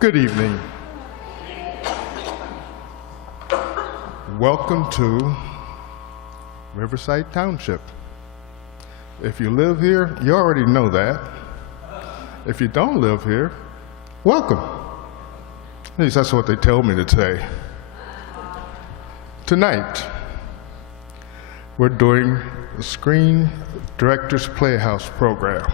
Good evening. Welcome to Riverside Township. If you live here, you already know that. If you don't live here, welcome. At least that's what they tell me to say. Tonight, we're doing the Screen Directors Playhouse program.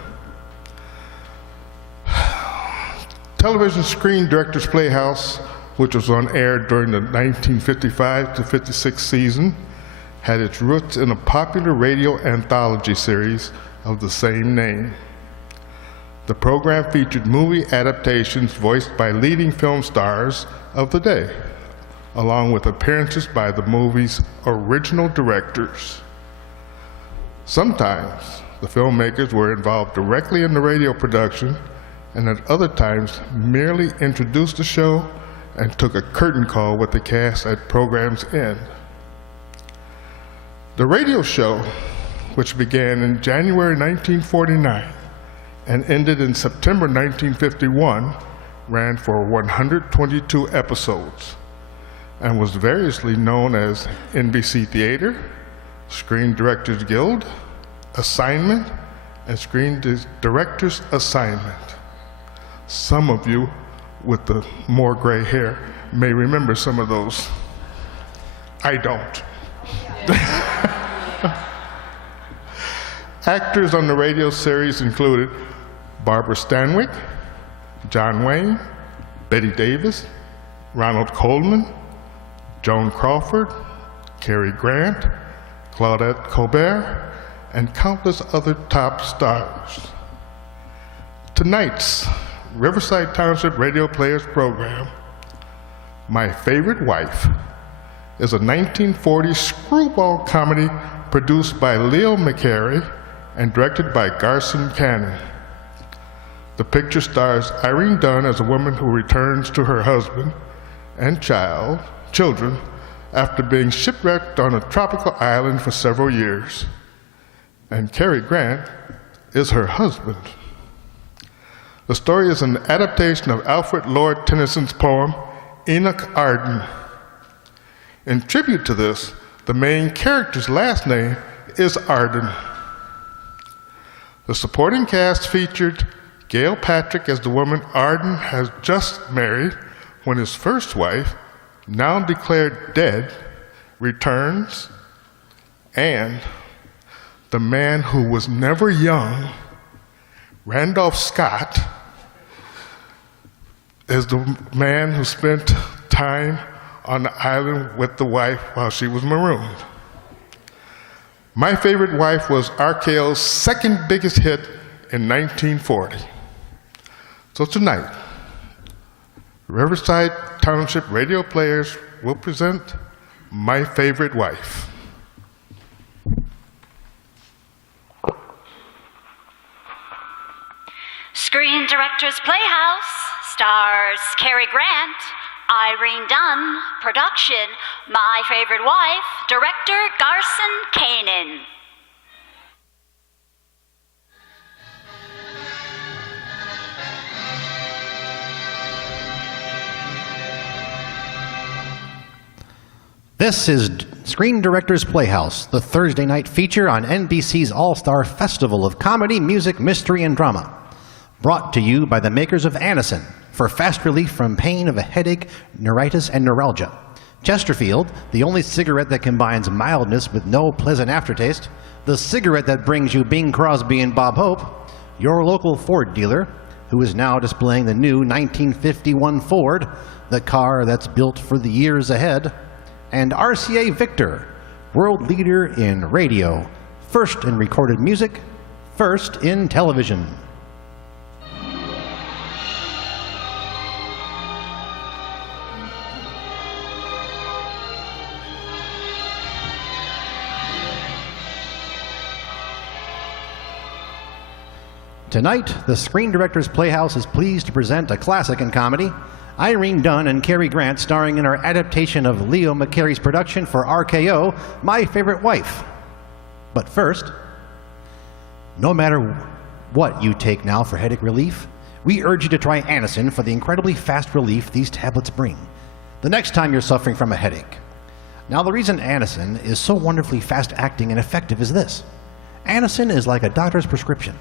Television Screen Directors Playhouse, which was on air during the 1955 to 56 season, had its roots in a popular radio anthology series of the same name. The program featured movie adaptations voiced by leading film stars of the day, along with appearances by the movie's original directors. Sometimes the filmmakers were involved directly in the radio production, and at other times merely introduced the show and took a curtain call with the cast at program's end. The radio show, which began in January 1949 and ended in September 1951, ran for 122 episodes and was variously known as NBC Theater, Screen Directors Guild, Assignment, and Screen Directors Assignment. Some of you with the more gray hair may remember some of those. I don't. Actors on the radio series included Barbara Stanwyck, John Wayne, Betty Davis, Ronald Coleman, Joan Crawford, Cary Grant, Claudette Colbert, and countless other top stars. Tonight's Riverside Township Radio Players program, My Favorite Wife, is a 1940 screwball comedy produced by Leo McCarey and directed by Garson Kanin. The picture stars Irene Dunn as a woman who returns to her husband and children after being shipwrecked on a tropical island for several years. And Cary Grant is her husband. The story is an adaptation of Alfred Lord Tennyson's poem, Enoch Arden. In tribute to this, the main character's last name is Arden. The supporting cast featured Gail Patrick as the woman Arden has just married when his first wife, now declared dead, returns, and the man who was never young, Randolph Scott, is the man who spent time on the island with the wife while she was marooned. My Favorite Wife was RKO's second biggest hit in 1940. So tonight, Riverside Township Radio Players will present My Favorite Wife. Screen Directors Playhouse stars Cary Grant, Irene Dunn, production, My Favorite Wife, director Garson Kanin. This is Screen Directors Playhouse, the Thursday night feature on NBC's All-Star Festival of Comedy, Music, Mystery, and Drama. Brought to you by the makers of Anacin for fast relief from pain of a headache, neuritis, and neuralgia. Chesterfield, the only cigarette that combines mildness with no pleasant aftertaste. The cigarette that brings you Bing Crosby and Bob Hope. Your local Ford dealer, who is now displaying the new 1951 Ford, the car that's built for the years ahead. And RCA Victor, world leader in radio, first in recorded music, first in television. Tonight, the Screen Directors Playhouse is pleased to present a classic in comedy, Irene Dunn and Cary Grant starring in our adaptation of Leo McCarey's production for RKO, My Favorite Wife. But first, no matter what you take now for headache relief, we urge you to try Anacin for the incredibly fast relief these tablets bring the next time you're suffering from a headache. Now, the reason Anacin is so wonderfully fast-acting and effective is this. Anacin is like a doctor's prescription.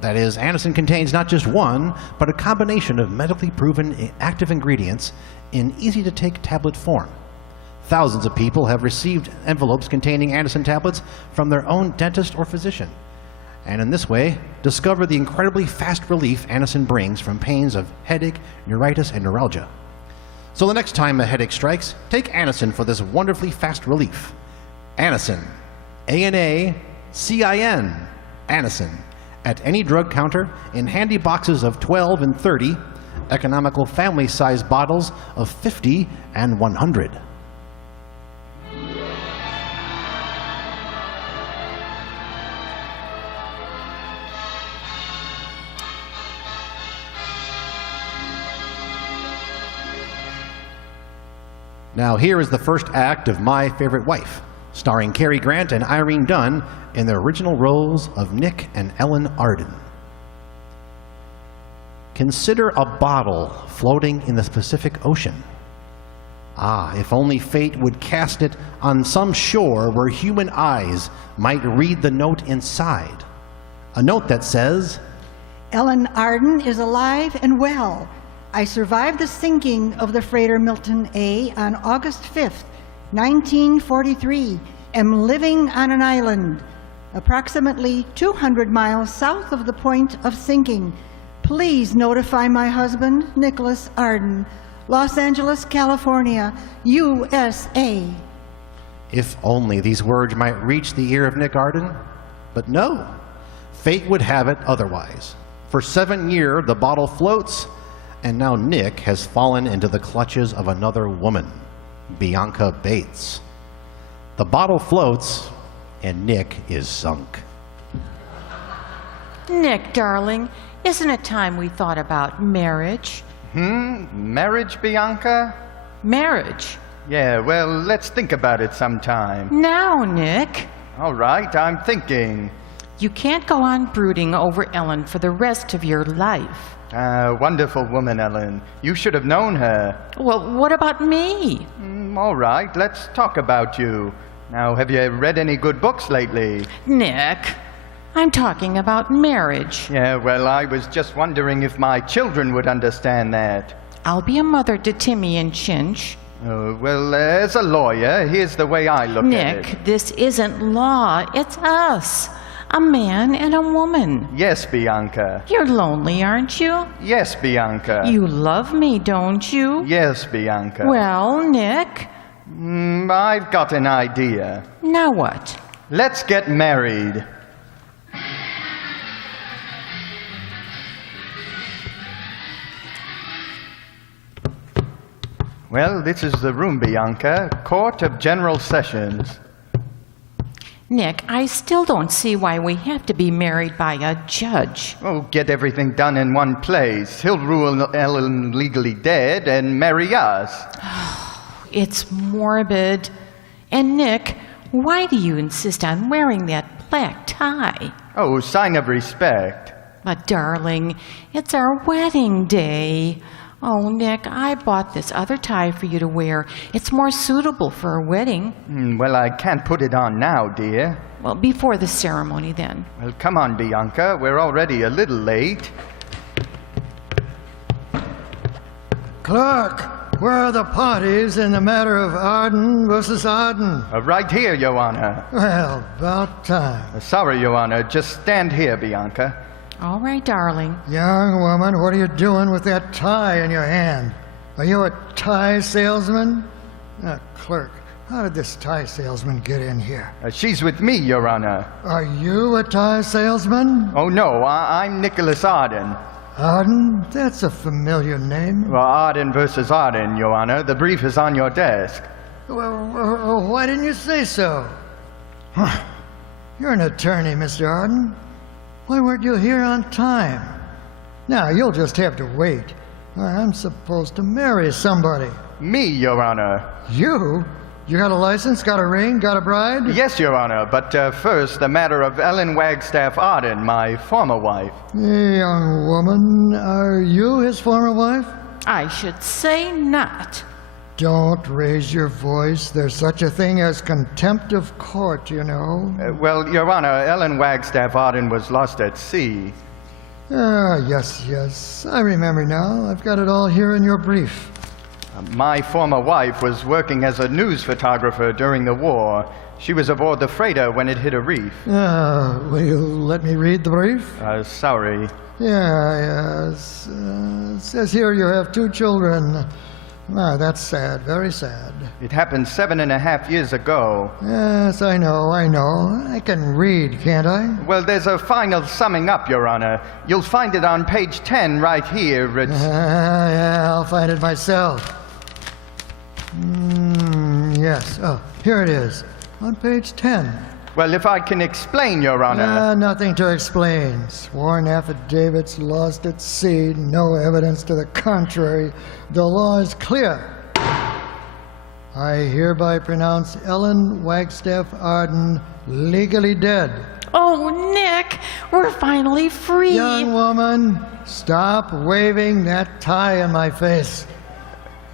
That is, Anacin contains not just one, but a combination of medically proven active ingredients in easy-to-take tablet form. Thousands of people have received envelopes containing Anacin tablets from their own dentist or physician, and in this way, discover the incredibly fast relief Anacin brings from pains of headache, neuritis, and neuralgia. So the next time a headache strikes, take Anacin for this wonderfully fast relief. Anacin, A-N-A-C-I-N, Anacin, at any drug counter in handy boxes of 12 and 30, economical family-sized bottles of 50 and 100. Now here is the first act of My Favorite Wife, starring Cary Grant and Irene Dunne in their original roles of Nick and Ellen Arden. Consider a bottle floating in the Pacific Ocean. Ah, if only fate would cast it on some shore where human eyes might read the note inside. A note that says, Ellen Arden is alive and well. I survived the sinking of the freighter Milton A on August 5th, 1943. Am living on an island approximately 200 miles south of the point of sinking. Please notify my husband, Nicholas Arden, Los Angeles, California, USA. If only these words might reach the ear of Nick Arden. But no, fate would have it otherwise. For 7 years, the bottle floats, and now Nick has fallen into the clutches of another woman, Bianca Bates. The bottle floats, and Nick is sunk. Nick, darling, isn't it time we thought about marriage? Marriage, Bianca? Marriage? Yeah, well, let's think about it sometime. Now, Nick. All right, I'm thinking. You can't go on brooding over Ellen for the rest of your life. Wonderful woman, Ellen. You should have known her. Well, what about me? All right, let's talk about you. Now, have you read any good books lately? Nick, I'm talking about marriage. Yeah, well, I was just wondering if my children would understand that. I'll be a mother to Timmy and Chinch. Well, as a lawyer, here's the way I look at it. Nick, this isn't law, it's us. A man and a woman. Yes, Bianca. You're lonely, aren't you? Yes, Bianca. You love me, don't you? Yes, Bianca. Well, Nick. I've got an idea. Now what? Let's get married. Well, this is the room, Bianca. Court of General Sessions. Nick, I still don't see why we have to be married by a judge. Oh, get everything done in one place. He'll rule Ellen legally dead and marry us. It's morbid. And Nick, why do you insist on wearing that black tie? Oh, sign of respect. But darling, it's our wedding day. Oh, Nick, I bought this other tie for you to wear. It's more suitable for a wedding. Well, I can't put it on now, dear. Well, before the ceremony, then. Well, come on, Bianca. We're already a little late. Clerk, where are the parties in the matter of Arden versus Arden? Right here, Your Honor. Well, about time. Sorry, Your Honor. Just stand here, Bianca. All right, darling. Young woman, what are you doing with that tie in your hand? Are you a tie salesman? Clerk, how did this tie salesman get in here? She's with me, Your Honor. Are you a tie salesman? Oh, no, I'm Nicholas Arden. Arden? That's a familiar name. Well, Arden versus Arden, Your Honor. The brief is on your desk. Well, why didn't you say so? You're an attorney, Mr. Arden. Why weren't you here on time? Now, you'll just have to wait. I'm supposed to marry somebody. Me, Your Honor. You? You got a license, got a ring, got a bride? Yes, Your Honor, but first, the matter of Ellen Wagstaff Arden, my former wife. Hey, young woman, are you his former wife? I should say not. Don't raise your voice. There's such a thing as contempt of court, you know. Well, Your Honor, Ellen Wagstaff Arden was lost at sea. Ah, yes. I remember now. I've got it all here in your brief. My former wife was working as a news photographer during the war. She was aboard the freighter when it hit a reef. Will you let me read the brief? Sorry. Yes. It says here you have 2 children. Ah, that's sad, very sad. It happened 7.5 years ago. Yes, I know. I can read, can't I? Well, there's a final summing up, Your Honor. You'll find it on page 10 right here. It's... Yeah, I'll find it myself. Yes. Oh, here it is, on page 10. Well, if I can explain, Your Honor. Nothing to explain. Sworn affidavits lost at sea, no evidence to the contrary. The law is clear. I hereby pronounce Ellen Wagstaff Arden legally dead. Oh, Nick, we're finally free. Young woman, stop waving that tie in my face.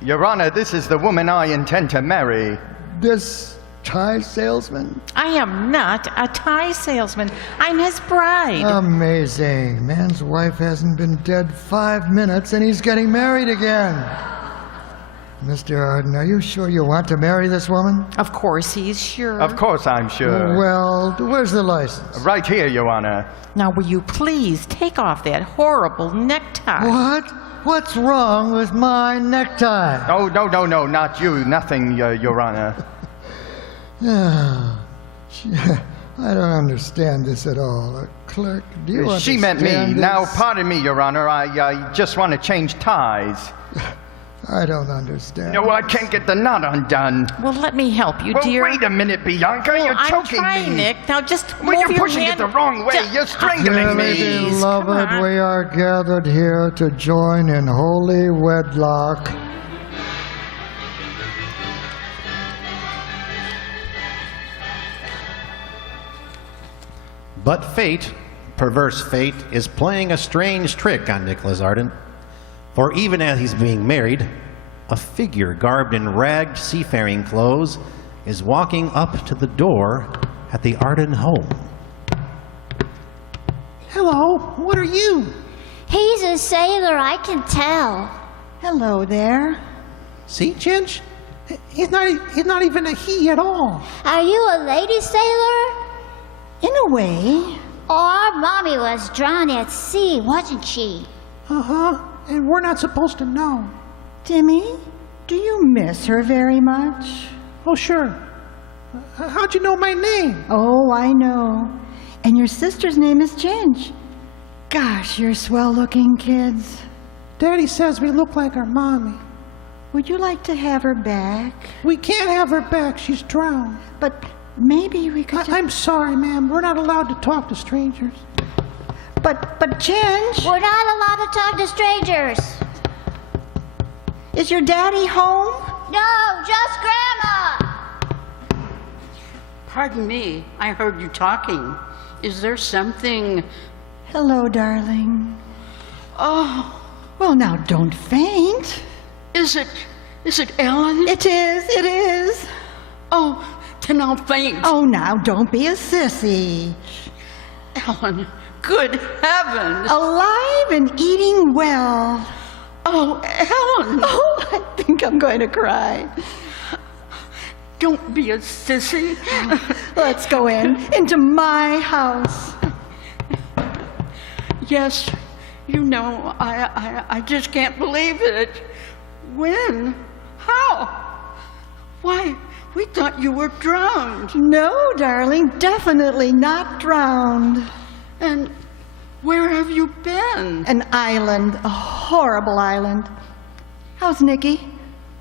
Your Honor, this is the woman I intend to marry. This tie salesman? I am not a tie salesman. I'm his bride. Amazing. Man's wife hasn't been dead 5 minutes and he's getting married again. Mr. Arden, are you sure you want to marry this woman? Of course he's sure. Of course I'm sure. Well, where's the license? Right here, Your Honor. Now, will you please take off that horrible necktie? What? What's wrong with my necktie? Oh, no, not you. Nothing, Your Honor. I don't understand this at all. Clerk, do you understand She meant me. this? Now, pardon me, Your Honor. I just want to change ties. I don't understand. No, I can't get the knot undone. Well, let me help you, Well, dear. wait a minute, Bianca. Well, You're choking I'm trying, me. Nick. Now, just Well, move you're your pushing hand. it the wrong way. You're strangling Dearly me. Please, beloved, come on. we are gathered here to join in holy wedlock. But fate, perverse fate, is playing a strange trick on Nicholas Arden. For even as he's being married, a figure garbed in ragged seafaring clothes is walking up to the door at the Arden home. Hello, what are you? He's a sailor, I can tell. Hello there. See, Ginge? He's not even a he at all. Are you a lady sailor? In a way. Our mommy was drowned at sea, wasn't she? Uh-huh, and we're not supposed to know. Timmy, do you miss her very much? Oh, sure. How'd you know my name? Oh, I know. And your sister's name is Ginge. Gosh, you're swell-looking kids. Daddy says we look like our mommy. Would you like to have her back? We can't have her back. She's drowned. But maybe we could just... I'm sorry, ma'am. We're not allowed to talk to strangers. But Ginge, We're not allowed to talk to strangers. is your daddy home? No, just Grandma. Pardon me, I heard you talking. Is there something... Hello, darling. Oh, Well, now don't faint. is it Ellen? It is. Oh, then I'll faint. Oh, now don't be a sissy. Ellen, good heavens. Alive and eating well. Oh, Ellen, Oh, I think I'm going to cry. don't be a sissy. Let's go into my house. Yes, you know, I just can't believe it. When? How? Why, we thought you were drowned. No, darling, definitely not drowned. And where have you been? An island, a horrible island. How's Nicky?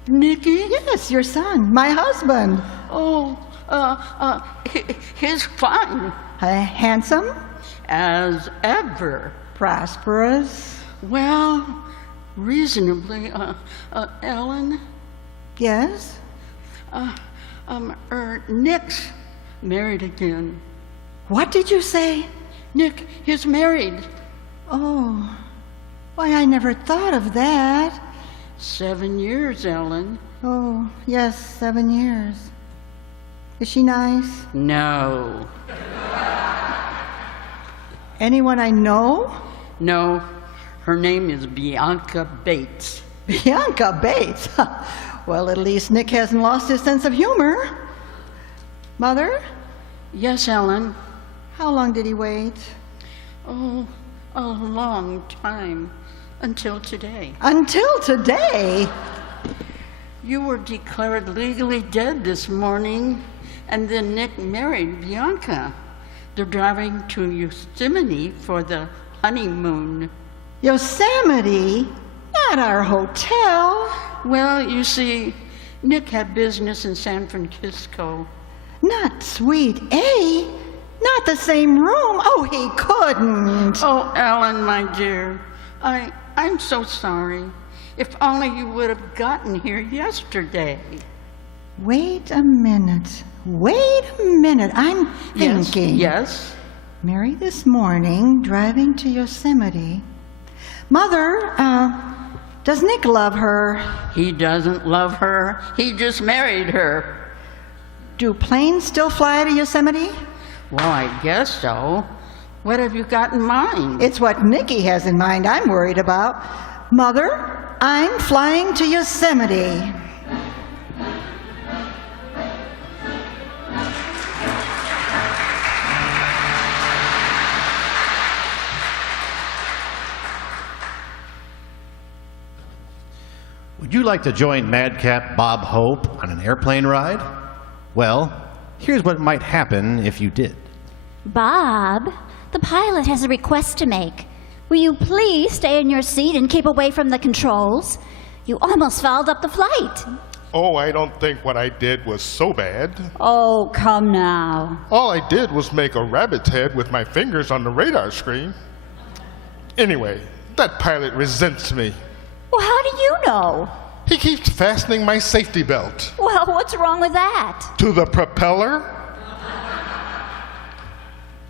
Nicky? Yes, your son, my husband. Oh, he's fine. Handsome, As ever. prosperous. Well, reasonably, Ellen, Yes? Nick's married again. What did you say? Nick is married. Oh, why, I never thought of that. 7 years, Ellen. Oh, yes, 7 years. Is she nice? No. Anyone I know? No. Her name is Bianca Bates. Bianca Bates. Well, at least Nick hasn't lost his sense of humor. Mother, Yes, Ellen. how long did he wait? Oh, a long time. Until today. Until today? You were declared legally dead this morning, and then Nick married Bianca. They're driving to Yosemite for the honeymoon. Yosemite? Not our hotel. Well, you see, Nick had business in San Francisco. Not Suite A. Not the same room. Oh, he couldn't. Oh, Ellen, my dear, I'm so sorry. If only you would have gotten here yesterday. Wait a minute. Wait a minute. I'm thinking. Yes? Mary this morning, driving to Yosemite. Mother, does Nick love her? He doesn't love her. He just married her. Do planes still fly to Yosemite? Well, I guess so. What have you got in mind? It's what Nicky has in mind I'm worried about. Mother, I'm flying to Yosemite. Would you like to join Madcap Bob Hope on an airplane ride? Well, here's what might happen if you did. Bob, the pilot has a request to make. Will you please stay in your seat and keep away from the controls? You almost fouled up the flight. Oh, I don't think what I did was so bad. Oh, come now. All I did was make a rabbit's head with my fingers on the radar screen. Anyway, that pilot resents me. Well, how do you know? He keeps fastening my safety belt Well, what's wrong with that? to the propeller.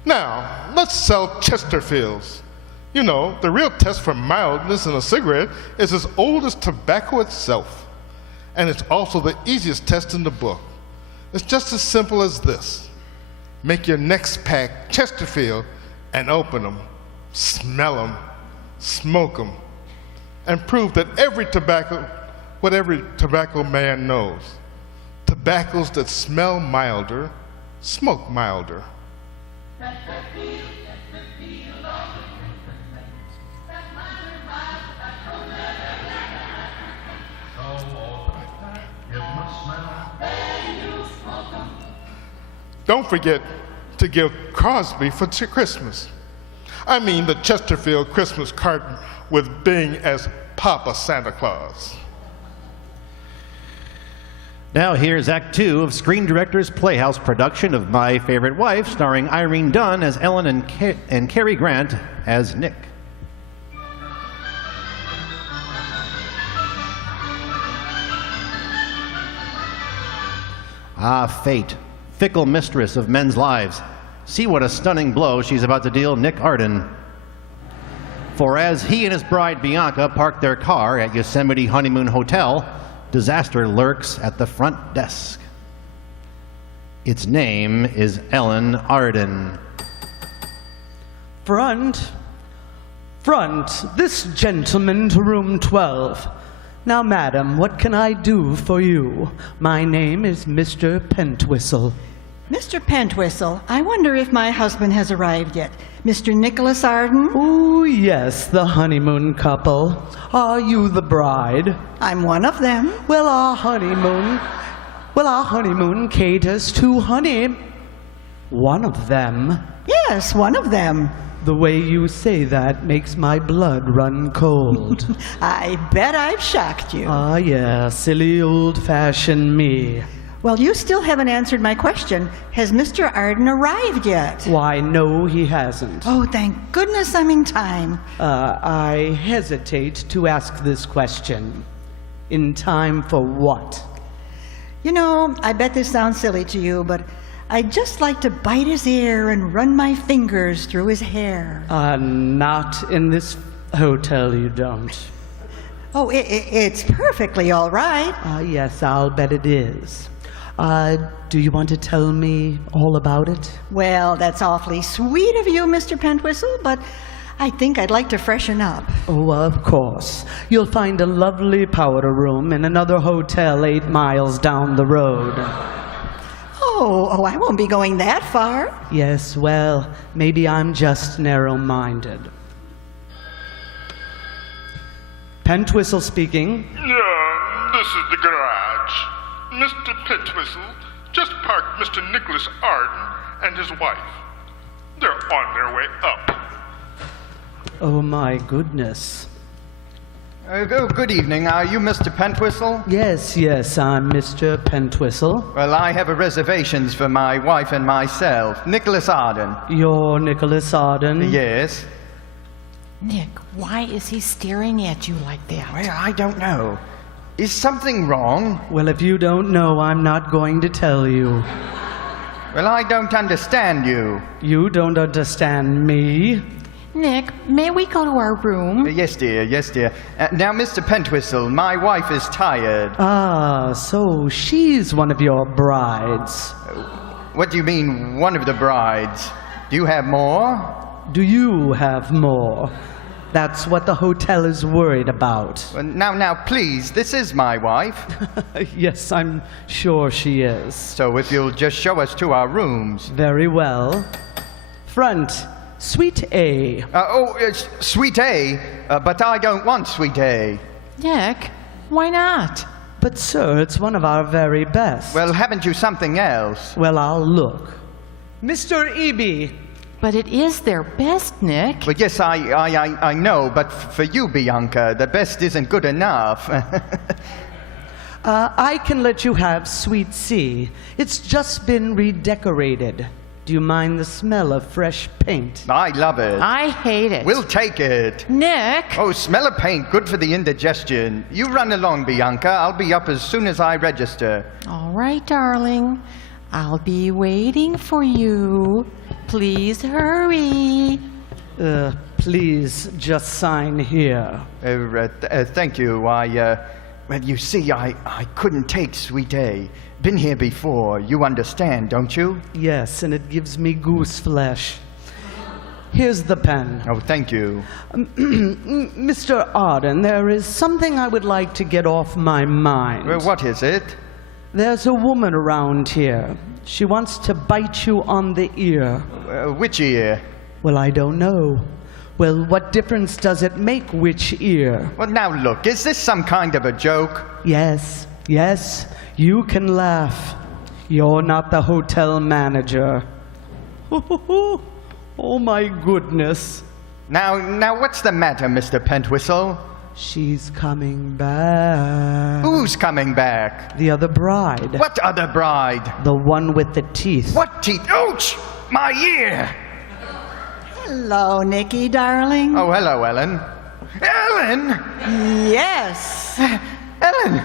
Now, let's sell Chesterfields. You know, the real test for mildness in a cigarette is as old as tobacco itself. And it's also the easiest test in the book. It's just as simple as this. Make your next pack Chesterfield and open them, smell them, smoke them, and prove that what every tobacco man knows. Tobaccos that smell milder, smoke milder. Don't forget to give Crosby for Christmas. I mean the Chesterfield Christmas card with Bing as Papa Santa Claus. Now here's Act 2 of Screen Director's Playhouse production of My Favorite Wife, starring Irene Dunn as Ellen and Cary Grant as Nick. Ah, fate, fickle mistress of men's lives. See what a stunning blow she's about to deal Nick Arden. For as he and his bride Bianca park their car at Yosemite Honeymoon Hotel, disaster lurks at the front desk. Its name is Ellen Arden. Front, this gentleman to room 12. Now, madam, what can I do for you? My name is Mr. Pentwhistle. Mr. Pentwhistle, I wonder if my husband has arrived yet. Mr. Nicholas Arden? Oh, yes, the honeymoon couple. Are you the bride? I'm one of them. Well, our honeymoon caters to honey. One of them. Yes, one of them. The way you say that makes my blood run cold. I bet I've shocked you. Ah, yeah, silly old-fashioned me. Well, you still haven't answered my question. Has Mr. Arden arrived yet? Why, no, he hasn't. Oh, thank goodness I'm in time. I hesitate to ask this question. In time for what? You know, I bet this sounds silly to you, but I'd just like to bite his ear and run my fingers through his hair. Not in this hotel, you don't. Oh, it's perfectly all right. Yes, I'll bet it is. Do you want to tell me all about it? Well, that's awfully sweet of you, Mr. Pentwhistle, but I think I'd like to freshen up. Oh, of course. You'll find a lovely powder room in another hotel 8 miles down the road. Oh, I won't be going that far. Yes, well, maybe I'm just narrow-minded. Pentwhistle speaking. Yeah, this is the garage. Mr. Pentwhistle just parked Mr. Nicholas Arden and his wife. They're on their way up. Oh, my goodness. Good evening. Are you Mr. Pentwhistle? Yes, I'm Mr. Pentwhistle. Well, I have reservations for my wife and myself. Nicholas Arden. You're Nicholas Arden? Yes. Nick, why is he staring at you like that? Well, I don't know. Is something wrong? Well, if you don't know, I'm not going to tell you. Well, I don't understand you. You don't understand me? Nick, may we go to our room? Yes, dear, yes, dear. Now, Mr. Pentwhistle, my wife is tired. Ah, so she's one of your brides. What do you mean, one of the brides? Do you have more? Do you have more? That's what the hotel is worried about. Well, now, please, this is my wife. Yes, I'm sure she is. So if you'll just show us to our rooms. Very well. Front, Suite A. Suite A? But I don't want Suite A. Nick, why not? But, sir, it's one of our very best. Well, haven't you something else? Well, I'll look. Mr. Eby. But it is their best, Nick. Well, yes, I know, but for you, Bianca, the best isn't good enough. I can let you have Suite C. It's just been redecorated. Do you mind the smell of fresh paint? I love it. I hate it. We'll take it. Nick! Oh, smell of paint, good for the indigestion. You run along, Bianca. I'll be up as soon as I register. All right, darling. I'll be waiting for you. Please hurry. Please just sign here. Thank you. Well, you see, I couldn't take Suite A. Been here before. You understand, don't you? Yes, and it gives me goose flesh. Here's the pen. Oh, thank you. Mr. Arden, there is something I would like to get off my mind. Well, what is it? There's a woman around here. She wants to bite you on the ear. Which ear? Well, I don't know. Well, what difference does it make which ear? Well, now look, is this some kind of a joke? Yes, you can laugh. You're not the hotel manager. Oh, my goodness. Now, what's the matter, Mr. Pentwhistle? She's coming back. Who's coming back? The other bride. What other bride? The one with the teeth. What teeth? Ouch! My ear! Hello, Nicky, darling. Oh, hello, Ellen. Ellen! Yes. Ellen!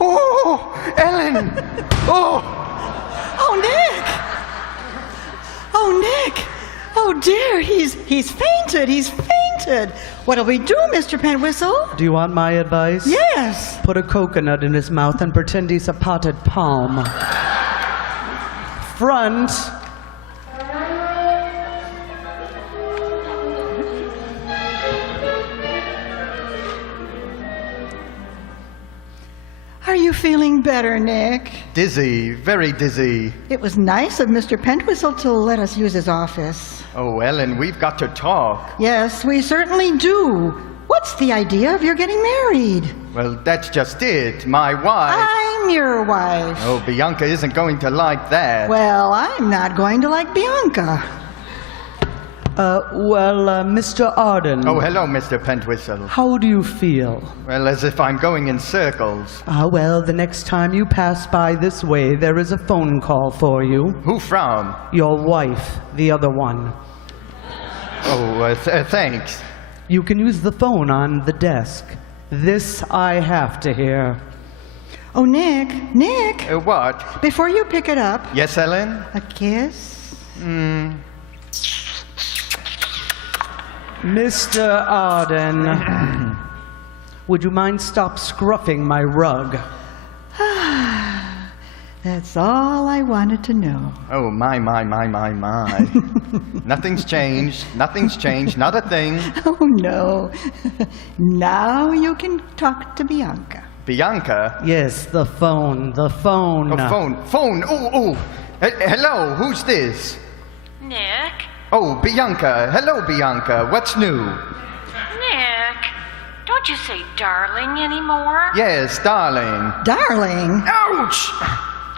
Oh, Ellen! Oh! Oh, Nick! Oh, Nick! Oh, dear, he's fainted. He's fainted. What'll we do, Mr. Pentwhistle? Do you want my advice? Yes. Put a coconut in his mouth and pretend he's a potted palm. Front. Are you feeling better, Nick? Dizzy, very dizzy. It was nice of Mr. Pentwhistle to let us use his office. Oh, Ellen, we've got to talk. Yes, we certainly do. What's the idea of your getting married? Well, that's just it. My wife... I'm your wife. Oh, Bianca isn't going to like that. Well, I'm not going to like Bianca. Mr. Arden. Oh, hello, Mr. Pentwhistle. How do you feel? Well, as if I'm going in circles. Well, the next time you pass by this way, there is a phone call for you. Who from? Your wife, the other one. Oh, thanks. You can use the phone on the desk. This I have to hear. Oh, Nick, What? before you pick it up, Yes, Ellen? a kiss? Mr. Arden, would you mind stop scruffing my rug? That's all I wanted to know. Oh, my. Nothing's changed, not a thing. Oh, no. Now you can talk to Bianca. Bianca? Yes, the phone. Oh, phone. Oh. Hello, who's this? Nick? Oh, Bianca. Hello, Bianca. What's new? Nick, don't you say darling anymore? Yes, darling. Darling? Ouch!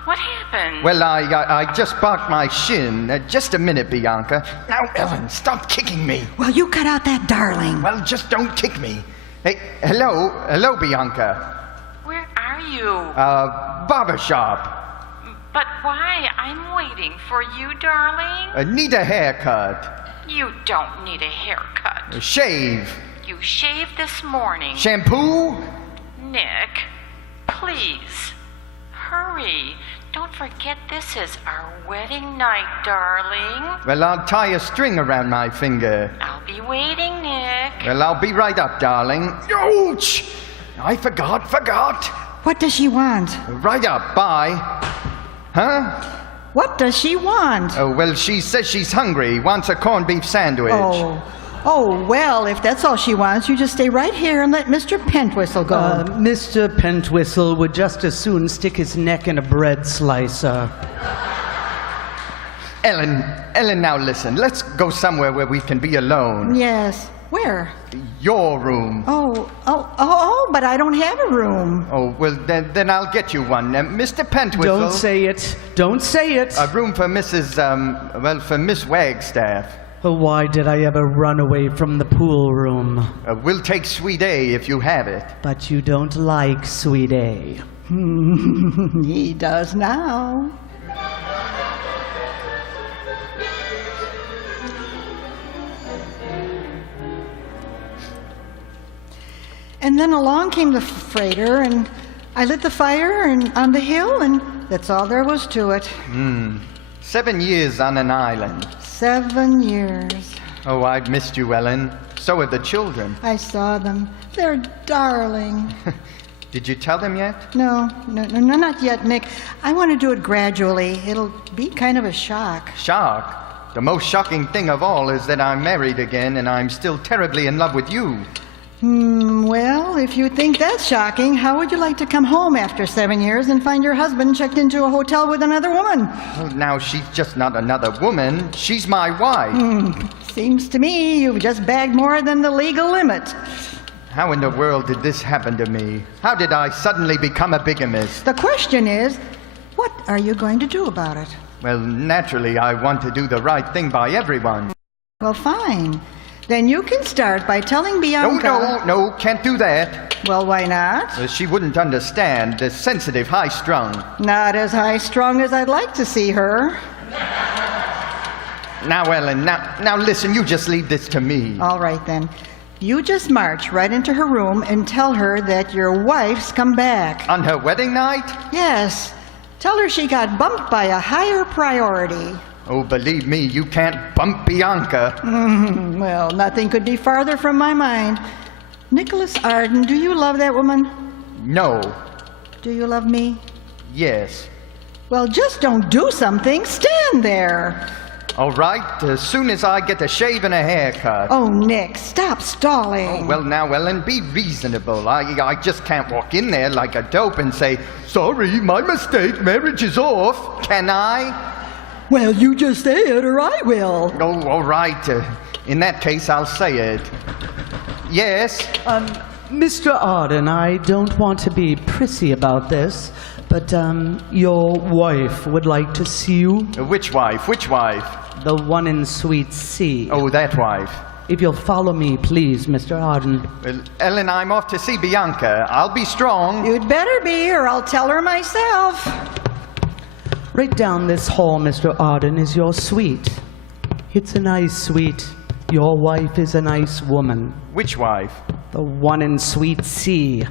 What happened? Well, I just barked my shin. Just a minute, Bianca. Now, Ellen, stop kicking me. Well, you cut out that darling. Well, just don't kick me. Hey, hello, Bianca. Where are you? Barber shop. But why? I'm waiting for you, darling. Need a haircut. You don't need a haircut. Shave. You shaved this morning. Shampoo? Nick, please, hurry. Don't forget this is our wedding night, darling. Well, I'll tie a string around my finger. I'll be waiting, Nick. Well, I'll be right up, darling. Ouch! I forgot. What does she want? Right up, bye. Huh? What does she want? Oh, well, she says she's hungry, wants a corned beef sandwich. Oh, well, if that's all she wants, you just stay right here and let Mr. Pentwhistle go. Mr. Pentwhistle would just as soon stick his neck in a bread slicer. Ellen, now listen. Let's go somewhere where we can be alone. Yes. Where? Your room. Oh, but I don't have a room. Oh, well, then I'll get you one. Mr. Pentwhistle. Don't say it. A room for for Miss Wagstaff. Why did I ever run away from the pool room? We'll take Sweet A if you have it. But you don't like Sweet A. He does now. And then along came the freighter, and I lit the fire and on the hill, and that's all there was to it. 7 years on an island. 7 years. Oh, I've missed you, Ellen. So have the children. I saw them. They're darling. Did you tell them yet? No, not yet, Nick. I want to do it gradually. It'll be kind of a shock. Shock? The most shocking thing of all is that I'm married again and I'm still terribly in love with you. Well, if you think that's shocking, how would you like to come home after 7 years and find your husband checked into a hotel with another woman? Well, now, she's just not another woman. She's my wife. Seems to me you've just bagged more than the legal limit. How in the world did this happen to me? How did I suddenly become a bigamist? The question is, what are you going to do about it? Well, naturally, I want to do the right thing by everyone. Well, fine. Then you can start by telling Bianca... No, can't do that. Well, why not? She wouldn't understand. Sensitive, high-strung. Not as high-strung as I'd like to see her. Now, Ellen, now listen, you just leave this to me. All right, then. You just march right into her room and tell her that your wife's come back. On her wedding night? Yes. Tell her she got bumped by a higher priority. Oh, believe me, you can't bump Bianca. Well, nothing could be farther from my mind. Nicholas Arden, do you love that woman? No. Do you love me? Yes. Well, just don't do something. Stand there. All right, as soon as I get a shave and a haircut. Oh, Nick, stop stalling. Oh, well, now, Ellen, be reasonable. I just can't walk in there like a dope and say, sorry, my mistake, marriage is off. Can I? Well, you just say it or I will. Oh, all right. In that case, I'll say it. Yes? Mr. Arden, I don't want to be prissy about this, but your wife would like to see you. Which wife? The one in Suite C. Oh, that wife. If you'll follow me, please, Mr. Arden. Well, Ellen, I'm off to see Bianca. I'll be strong. You'd better be, or I'll tell her myself. Right down this hall, Mr. Arden, is your suite. It's a nice suite. Your wife is a nice woman. Which wife? The one in Suite C.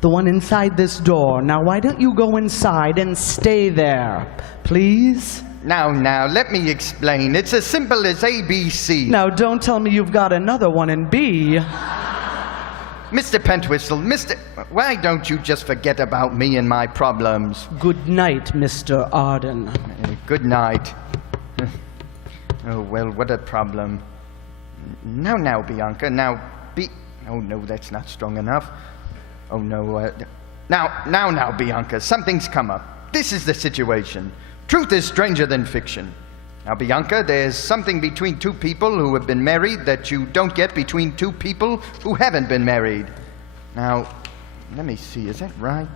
The one inside this door. Now, why don't you go inside and stay there, please? Now, let me explain. It's as simple as ABC. Now, don't tell me you've got another one in B. Mr. Pentwhistle, why don't you just forget about me and my problems? Good night, Mr. Arden. Good night. Oh, well, what a problem. Now, Bianca, oh, no, that's not strong enough. Oh, no, now, Bianca, something's come up. This is the situation. Truth is stranger than fiction. Now, Bianca, there's something between two people who have been married that you don't get between two people who haven't been married. Now, let me see, is that right?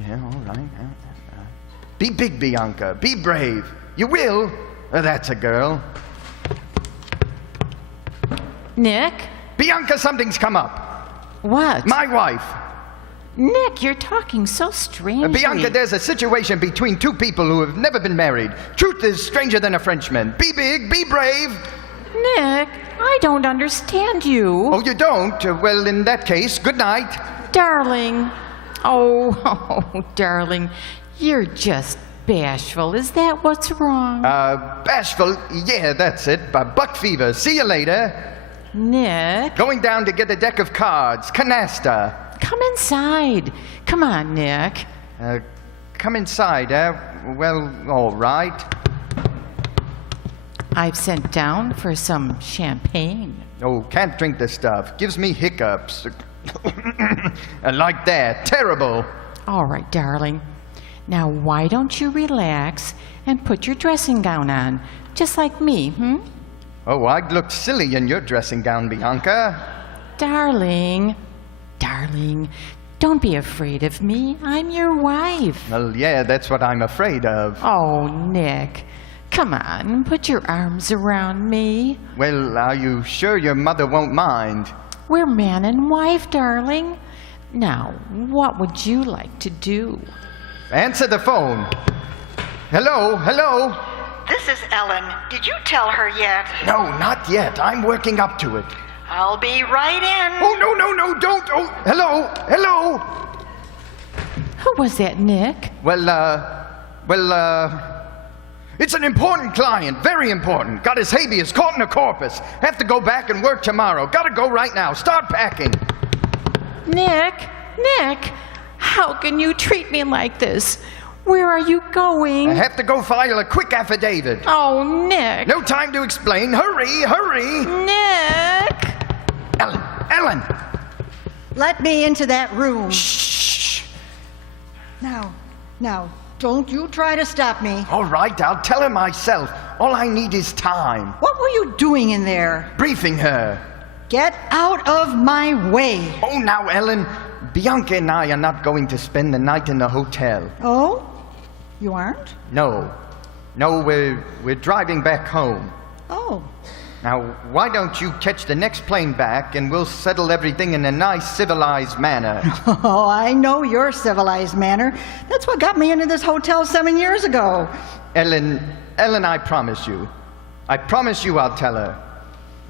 Yeah, all right. Be big, Bianca. Be brave. You will. That's a girl. Nick? Bianca, something's come up. What? My wife. Nick, you're talking so strangely. Bianca, there's a situation between two people who have never been married. Truth is stranger than a Frenchman. Be big, be brave. Nick, I don't understand you. Oh, you don't? Well, in that case, good night. Darling. Oh, darling. You're just bashful. Is that what's wrong? Bashful? Yeah, that's it. Buck fever. See you later. Nick. Going down to get a deck of cards. Canasta. Come inside. Come on, Nick. Come inside, Well, all right. I've sent down for some champagne. Oh, can't drink this stuff. Gives me hiccups. Like that. Terrible. All right, darling. Now, why don't you relax and put your dressing gown on, just like me, Oh, I'd look silly in your dressing gown, Bianca. Darling, don't be afraid of me. I'm your wife. Well, yeah, that's what I'm afraid of. Oh, Nick, come on, put your arms around me. Well, are you sure your mother won't mind? We're man and wife, darling. Now, what would you like to do? Answer the phone. Hello? This is Ellen. Did you tell her yet? No, not yet. I'm working up to it. I'll be right in. Oh, no, don't. Oh, hello. Who was that, Nick? It's an important client, very important. Got his habeas caught in a corpus. Have to go back and work tomorrow. Gotta go right now. Start packing. Nick, how can you treat me like this? Where are you going? I have to go file a quick affidavit. Oh, Nick. No time to explain. Hurry. Nick. Ellen. Let me into that room. Shh. Now, don't you try to stop me. All right, I'll tell her myself. All I need is time. What were you doing in there? Briefing her. Get out of my way. Oh, now, Ellen, Bianca and I are not going to spend the night in the hotel. Oh? You aren't? No, we're driving back home. Oh. Now, why don't you catch the next plane back and we'll settle everything in a nice, civilized manner. Oh, I know your civilized manner. That's what got me into this hotel 7 years ago. Ellen, I promise you. I'll tell her.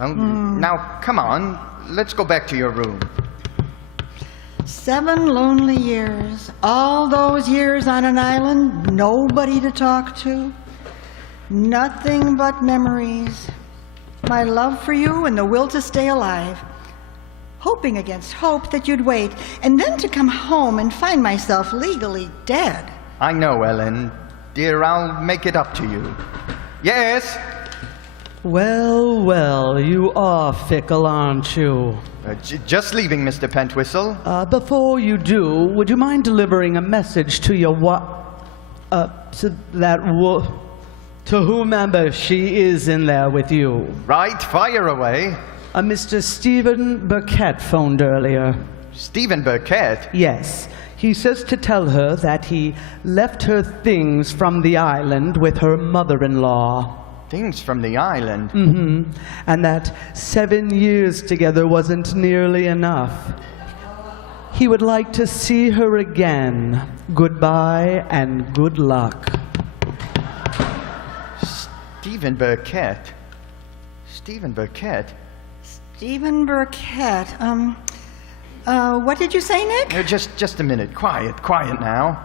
Well, Now, come on. Let's go back to your room. 7 lonely years. All those years on an island, nobody to talk to. Nothing but memories. My love for you and the will to stay alive. Hoping against hope that you'd wait, and then to come home and find myself legally dead. I know, Ellen. Dear, I'll make it up to you. Yes? Well, you are fickle, aren't you? Just leaving, Mr. Pentwhistle. Before you do, would you mind delivering a message to your to whomever she is in there with you? Right, fire away. Mr. Stephen Burkett phoned earlier. Stephen Burkett? Yes. He says to tell her that he left her things from the island with her mother-in-law. Things from the island? Mm-hmm. And that 7 years together wasn't nearly enough. He would like to see her again. Goodbye and good luck. Stephen Burkett. What did you say, Nick? Just a minute. Quiet now.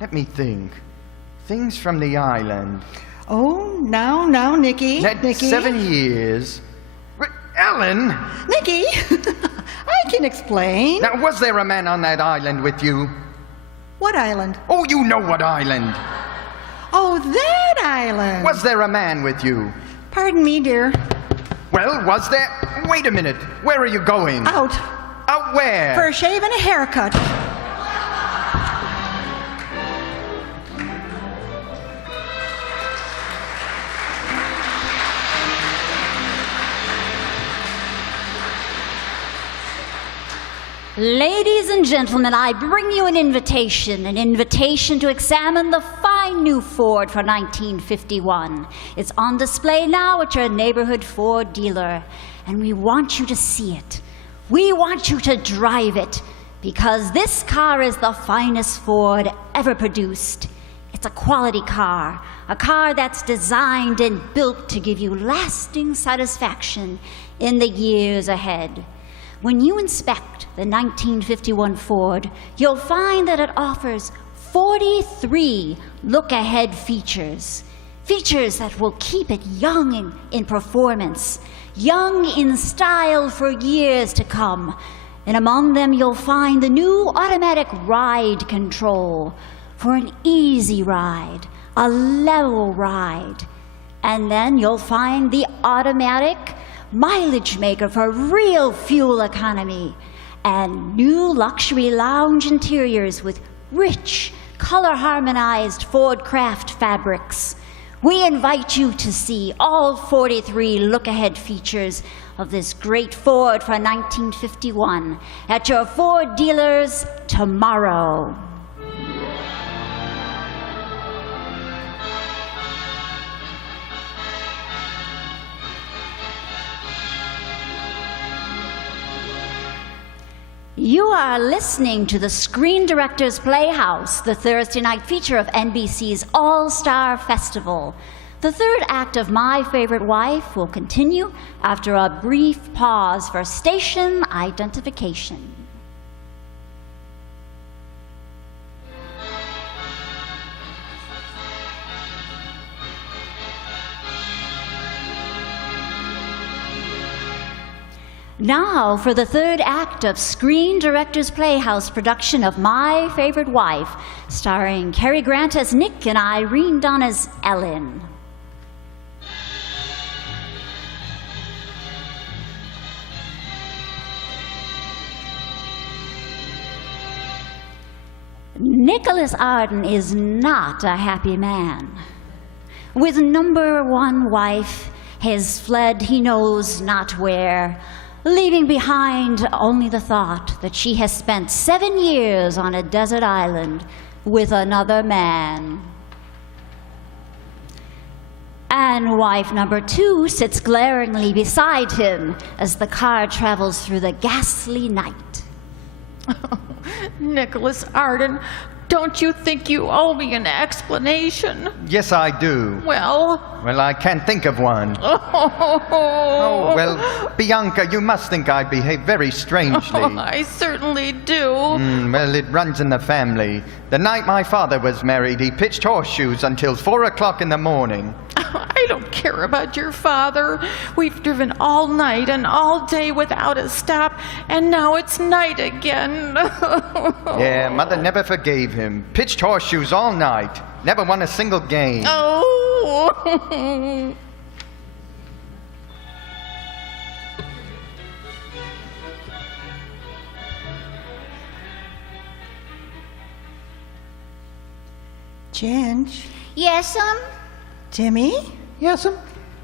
Let me think. Things from the island. Oh, now, Nicky. Nicky. 7 years. Ellen! Nicky, I can explain. Now, was there a man on that island with you? What island? Oh, you know what island. Oh, that island. Was there a man with you? Pardon me, dear. Well, was there? Wait a minute. Where are you going? Out. Out where? For a shave and a haircut. Ladies and gentlemen, I bring you an invitation to examine the fine new Ford for 1951. It's on display now at your neighborhood Ford dealer, and we want you to see it. We want you to drive it, because this car is the finest Ford ever produced. It's a quality car, a car that's designed and built to give you lasting satisfaction in the years ahead. When you inspect the 1951 Ford, you'll find that it offers 43 look-ahead features. Features that will keep it young in performance, young in style for years to come. And among them, you'll find the new automatic ride control for an easy ride, a level ride. And then you'll find the automatic mileage maker for real fuel economy, and new luxury lounge interiors with rich, color-harmonized Ford Craft fabrics. We invite you to see all 43 look-ahead features of this great Ford for 1951 at your Ford dealers tomorrow. You are listening to the Screen Directors Playhouse, the Thursday night feature of NBC's All-Star Festival. The third act of My Favorite Wife will continue after a brief pause for station identification. Now for the third act of Screen Directors Playhouse production of My Favorite Wife, starring Cary Grant as Nick and Irene Dunn as Ellen. Nicholas Arden is not a happy man. With number one wife, has fled he knows not where, leaving behind only the thought that she has spent 7 years on a desert island with another man. And wife number two sits glaringly beside him as the car travels through the ghastly night. Nicholas Arden, don't you think you owe me an explanation? Yes, I do. Well? Well, I can't think of one. Oh, well, Bianca, you must think I behave very strangely. Oh, I certainly do. Well, it runs in the family. The night my father was married, he pitched horseshoes until 4 o'clock in the morning. I don't care about your father. We've driven all night and all day without a stop, and now it's night again. Yeah, Mother never forgave him. Pitched horseshoes all night. Never won a single game. Oh. Ginge. Yes'm? Timmy? Yes'm?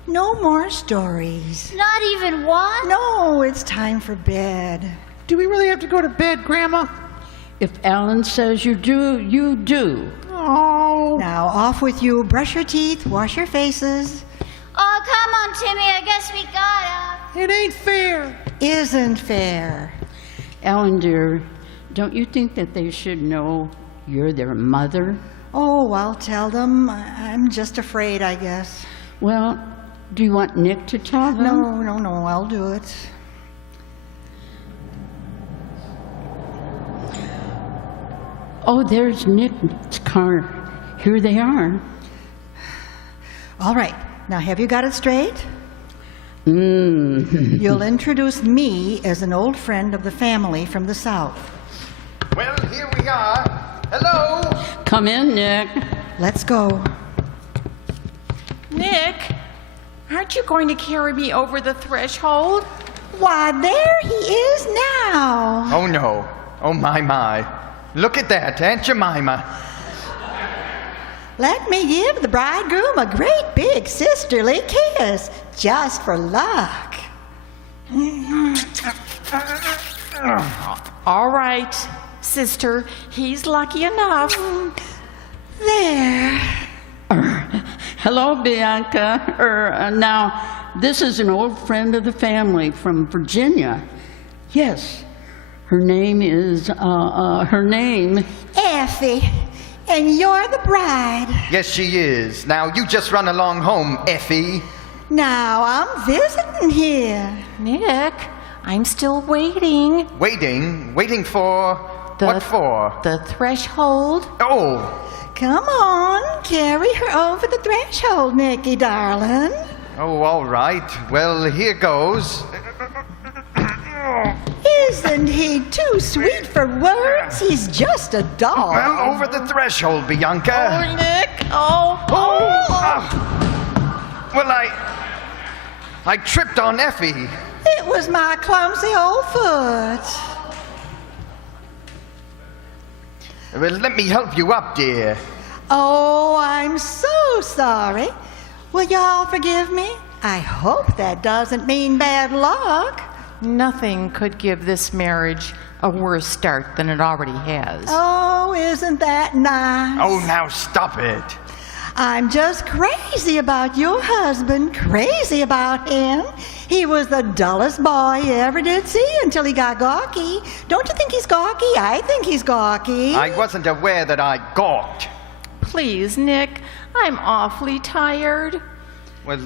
No more stories. Not even one? No, it's time for bed. Do we really have to go to bed, Grandma? If Ellen says you do, you do. Oh. Now, off with you. Brush your teeth, wash your faces. Oh, come on, Timmy. I guess we gotta. It ain't fair. Isn't fair. Ellen, dear, don't you think that they should know you're their mother? Oh, I'll tell them. I'm just afraid, I guess. Well, do you want Nick to tell them? No, I'll do it. Oh, there's Nick's car. Here they are. All right. Now, have you got it straight? You'll introduce me as an old friend of the family from the South. Well, here we are. Hello. Come in, Nick. Let's go. Nick, aren't you going to carry me over the threshold? Why, there he is now. Oh, no. Oh, my. Look at that, Aunt Jemima. Let me give the bridegroom a great big sisterly kiss, just for luck. All right, sister, he's lucky enough. There. Hello, Bianca. Now, this is an old friend of the family from Virginia. Yes, her name is, Effie. And you're the bride. Yes, she is. Now, you just run along home, Effie. Now I'm visiting here. Nick, I'm still waiting. Waiting for... what for? The threshold. Oh, Come on, carry her over the threshold, Nicky, darling. oh, all right. Well, here goes. Isn't he too sweet for words? He's just a doll. Well, over the threshold, Bianca. Oh, Nick. Oh. Well, I tripped on Effie. It was my clumsy old foot. Well, let me help you up, dear. Oh, I'm so sorry. Will y'all forgive me? I hope that doesn't mean bad luck. Nothing could give this marriage a worse start than it already has. Oh, isn't that nice? Oh, now stop it. I'm just crazy about your husband, crazy about him. He was the dullest boy you ever did see until he got gawky. Don't you think he's gawky? I think he's gawky. I wasn't aware that I gawked. Please, Nick, I'm awfully tired. Well,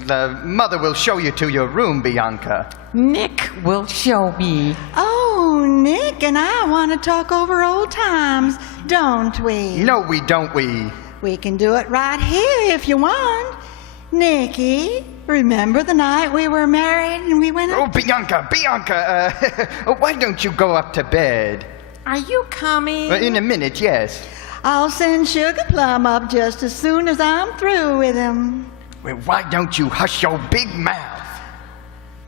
Mother will show you to your room, Bianca. Nick will show me. Oh, Nick and I want to talk over old times, don't we? No, we don't, we. We can do it right here if you want. Nicky, remember the night we were married and we went Oh, up? Bianca, why don't you go up to bed? Are you coming? In a minute, yes. I'll send Sugar Plum up just as soon as I'm through with him. Well, why don't you hush your big mouth?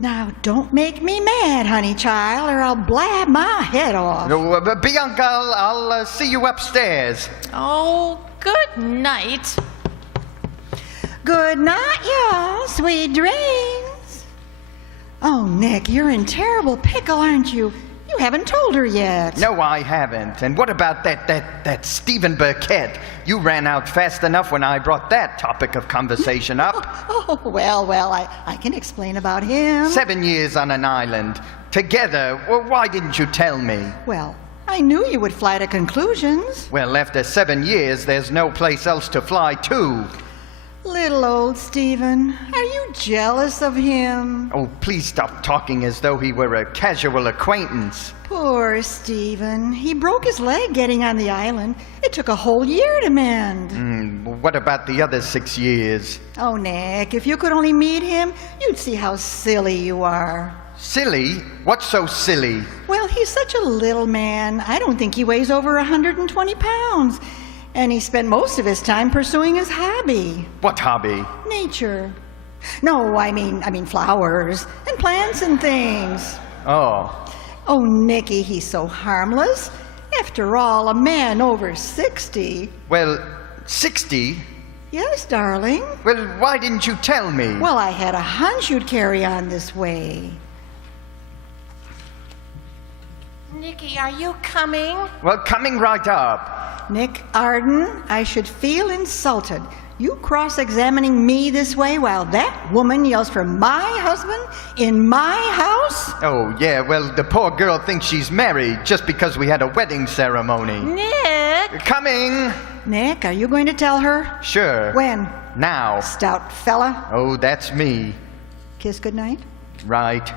Now, don't make me mad, honey child, or I'll blab my head off. No, Bianca, I'll see you upstairs. Oh, good night. Good night, y'all. Sweet dreams. Oh, Nick, you're in terrible pickle, aren't you? You haven't told her yet. No, I haven't. And what about that Stephen Burkett? You ran out fast enough when I brought that topic of conversation up. Oh, well, I can explain about him. 7 years on an island. Together. Well, why didn't you tell me? Well, I knew you would fly to conclusions. Well, after 7 years, there's no place else to fly to. Little old Stephen, are you jealous of him? Oh, please stop talking as though he were a casual acquaintance. Poor Stephen. He broke his leg getting on the island. It took a whole year to mend. What about the other 6 years? Oh, Nick, if you could only meet him, you'd see how silly you are. Silly? What's so silly? Well, he's such a little man. I don't think he weighs over 120 pounds. And he spent most of his time pursuing his hobby. What hobby? Nature. No, I mean flowers and plants and things. Oh. Oh, Nicky, he's so harmless. After all, a man over 60. Well, 60? Yes, darling. Well, why didn't you tell me? Well, I had a hunch you'd carry on this way. Nicky, are you coming? Well, coming right up. Nick Arden, I should feel insulted. You cross-examining me this way while that woman yells for my husband in my house? Oh, yeah, well, the poor girl thinks she's married just because we had a wedding ceremony. Nick! Coming! Nick, are you going to tell her? Sure. When? Now. Stout fella. Oh, that's me. Kiss goodnight. Right.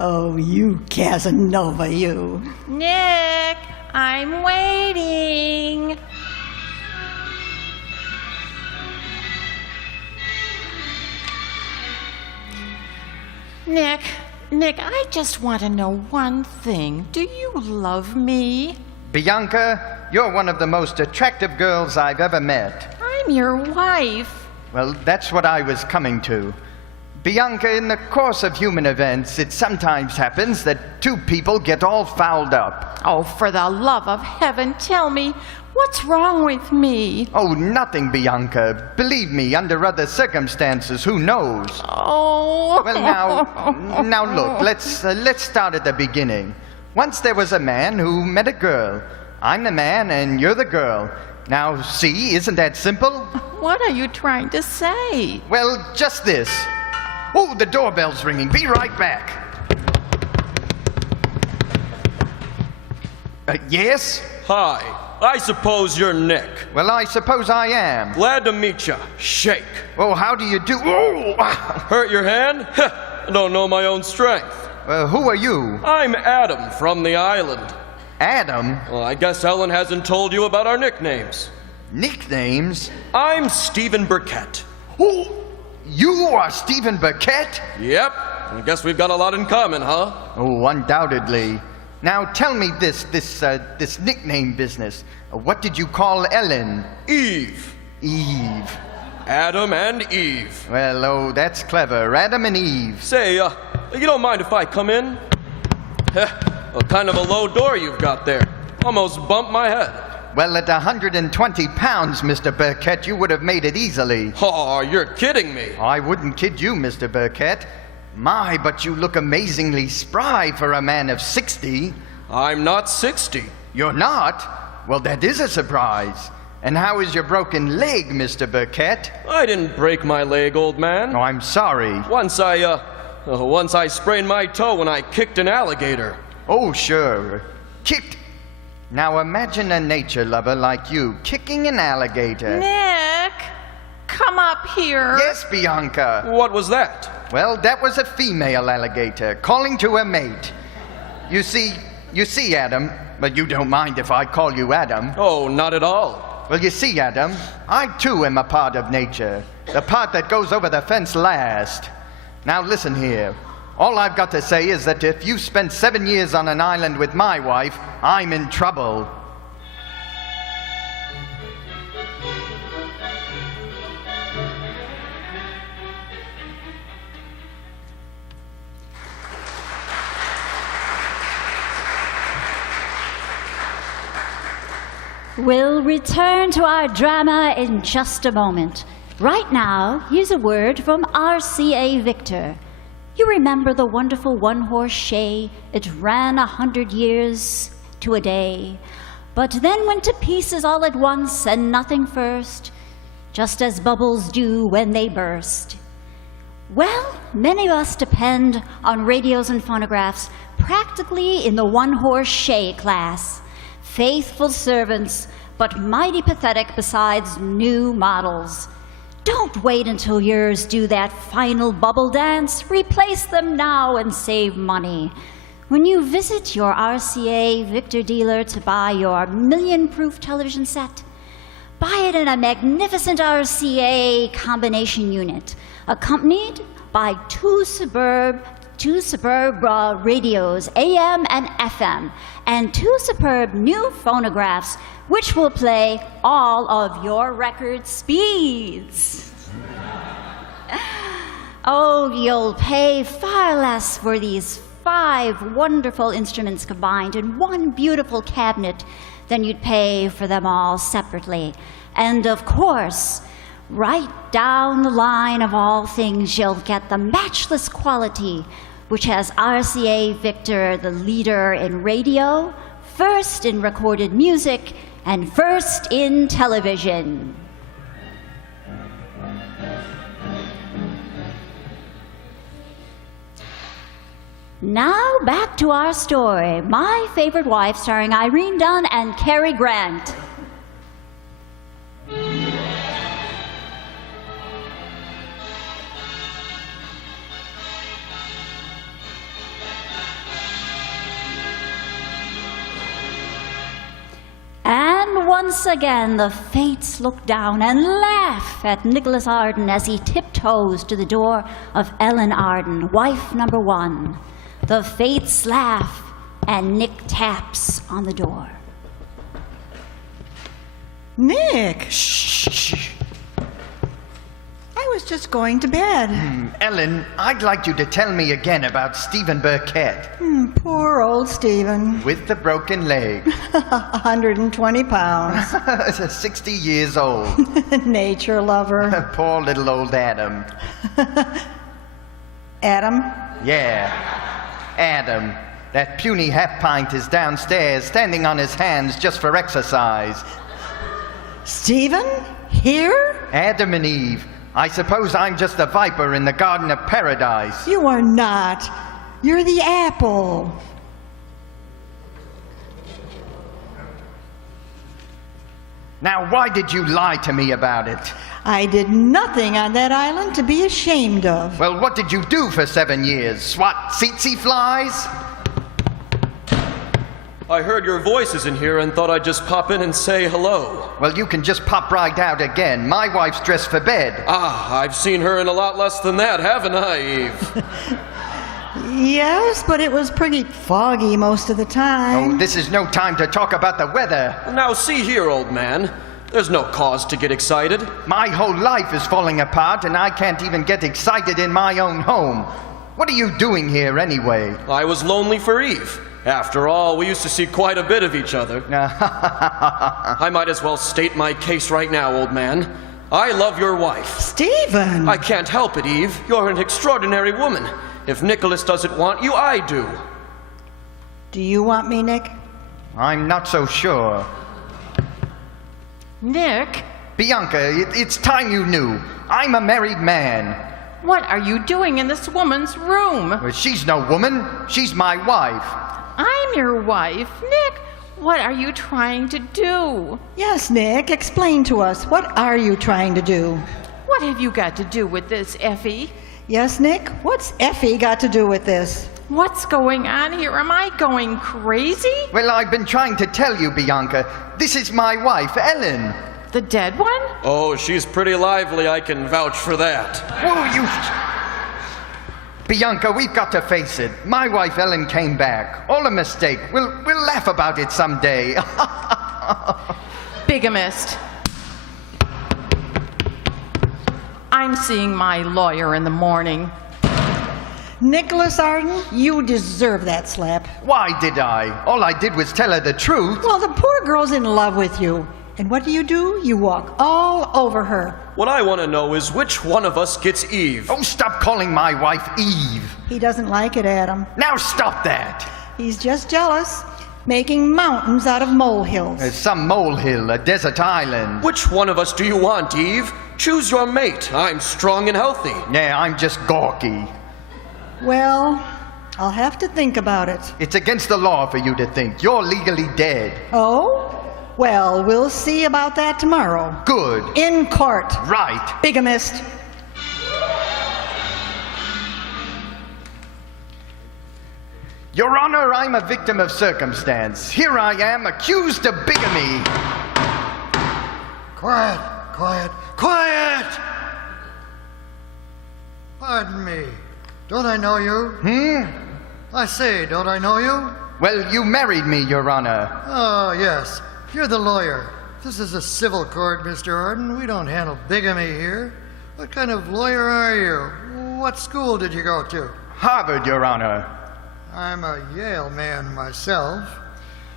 Oh, you Casanova, you. Nick, I'm waiting. Nick, I just want to know one thing. Do you love me? Bianca, you're one of the most attractive girls I've ever met. I'm your wife. Well, that's what I was coming to. Bianca, in the course of human events, it sometimes happens that two people get all fouled up. Oh, for the love of heaven, tell me, what's wrong with me? Oh, nothing, Bianca. Believe me, under other circumstances, who knows? Oh. Well, now look, let's start at the beginning. Once there was a man who met a girl. I'm the man and you're the girl. Now, see, isn't that simple? What are you trying to say? Well, just this. Oh, the doorbell's ringing. Be right back. Yes? Hi, I suppose you're Nick. Well, I suppose I am. Glad to meet you. Shake. Oh, how do you do? Oh! Hurt your hand? I don't know my own strength. Who are you? I'm Adam from the island. Adam? Well, I guess Ellen hasn't told you about our nicknames. Nicknames? I'm Stephen Burkett. Oh, you are Stephen Burkett? Yep. I guess we've got a lot in common, huh? Oh, undoubtedly. Now tell me this nickname business. What did you call Ellen? Eve. Eve. Adam and Eve. Well, oh, that's clever. Adam and Eve. Say, you don't mind if I come in? Well, kind of a low door you've got there. Almost bumped my head. Well, at 120 pounds, Mr. Burkett, you would have made it easily. Oh, you're kidding me. I wouldn't kid you, Mr. Burkett. My, but you look amazingly spry for a man of 60. I'm not 60. You're not? Well, that is a surprise. And how is your broken leg, Mr. Burkett? I didn't break my leg, old man. Oh, I'm sorry. Once I sprained my toe when I kicked an alligator. Oh, sure. Kicked. Now imagine a nature lover like you kicking an alligator. Nick, come up here. Yes, Bianca. What was that? Well, that was a female alligator calling to her mate. You see, Adam, but you don't mind if I call you Adam. Oh, not at all. Well, you see, Adam, I too am a part of nature, the part that goes over the fence last. Now listen here. All I've got to say is that if you spent 7 years on an island with my wife, I'm in trouble. We'll return to our drama in just a moment. Right now, here's a word from RCA Victor. You remember the wonderful one-horse shay? It ran 100 years to a day, but then went to pieces all at once and nothing first, just as bubbles do when they burst. Well, many of us depend on radios and phonographs practically in the one-horse shay class. Faithful servants, but mighty pathetic besides new models. Don't wait until yours do that final bubble dance. Replace them now and save money. When you visit your RCA Victor dealer to buy your million-proof television set, buy it in a magnificent RCA combination unit, accompanied by two superb radios, AM and FM, and two superb new phonographs, which will play all of your record speeds. Oh, you'll pay far less for these 5 wonderful instruments combined in one beautiful cabinet than you'd pay for them all separately. And of course, right down the line of all things, you'll get the matchless quality which has RCA Victor, the leader in radio, first in recorded music, and first in television. Now back to our story. My Favorite Wife, starring Irene Dunn and Cary Grant. once again the fates look down and laugh at Nicholas Arden as he tiptoes to the door of Ellen Arden, wife number 1. The fates laugh, and Nick taps on the door. Nick! Shh. I was just going to bed. Ellen, I'd like you to tell me again about Stephen Burkett. Poor old Stephen. With the broken leg. 120 pounds. 60 years old. Nature lover. Poor little old Adam. Adam? Yeah, Adam. That puny half-pint is downstairs, standing on his hands just for exercise. Stephen? Here? Adam and Eve. I suppose I'm just a viper in the Garden of Paradise. You are not. You're the apple. Now, why did you lie to me about it? I did nothing on that island to be ashamed of. Well, what did you do for 7 years? Swat tsetse flies? I heard your voices in here and thought I'd just pop in and say hello. Well, you can just pop right out again. My wife's dressed for bed. I've seen her in a lot less than that, haven't I, Eve? Yes, but it was pretty foggy most of the time. Oh, this is no time to talk about the weather. Now, see here, old man. There's no cause to get excited. My whole life is falling apart, and I can't even get excited in my own home. What are you doing here, anyway? I was lonely for Eve. After all, we used to see quite a bit of each other. I might as well state my case right now, old man. I love your wife. Stephen! I can't help it, Eve. You're an extraordinary woman. If Nicholas doesn't want you, I do. Do you want me, Nick? I'm not so sure. Nick, Bianca, it's time you knew. I'm a married man. what are you doing in this woman's room? Well, she's no woman. She's my wife. I'm your wife. Nick, what are you trying to do? Yes, Nick, explain to us. What are you trying to do? What have you got to do with this, Effie? Yes, Nick, what's Effie got to do with this? What's going on here? Am I going crazy? Well, I've been trying to tell you, Bianca. This is my wife, Ellen. The dead one? Oh, she's pretty lively, I can vouch for that. Whoa, you... Bianca, we've got to face it. My wife, Ellen, came back. All a mistake. We'll laugh about it someday. Bigamist. I'm seeing my lawyer in the morning. Nicholas Arden, you deserve that slap. Why did I? All I did was tell her the truth. Well, the poor girl's in love with you. And what do? You walk all over her. What I want to know is which one of us gets Eve. Oh, stop calling my wife Eve. He doesn't like it, Adam. Now stop that. He's just jealous, making mountains out of molehills. There's some molehill, a desert island. Which one of us do you want, Eve? Choose your mate. I'm strong and healthy. Yeah, I'm just gawky. Well, I'll have to think about it. It's against the law for you to think. You're legally dead. Oh? Well, we'll see about that tomorrow. Good. In court. Right. Bigamist. Your Honor, I'm a victim of circumstance. Here I am, accused of bigamy. Quiet, quiet, quiet! Pardon me. Don't I know you? I say, don't I know you? Well, you married me, Your Honor. Oh, yes. You're the lawyer. This is a civil court, Mr. Arden. We don't handle bigamy here. What kind of lawyer are you? What school did you go to? Harvard, Your Honor. I'm a Yale man myself.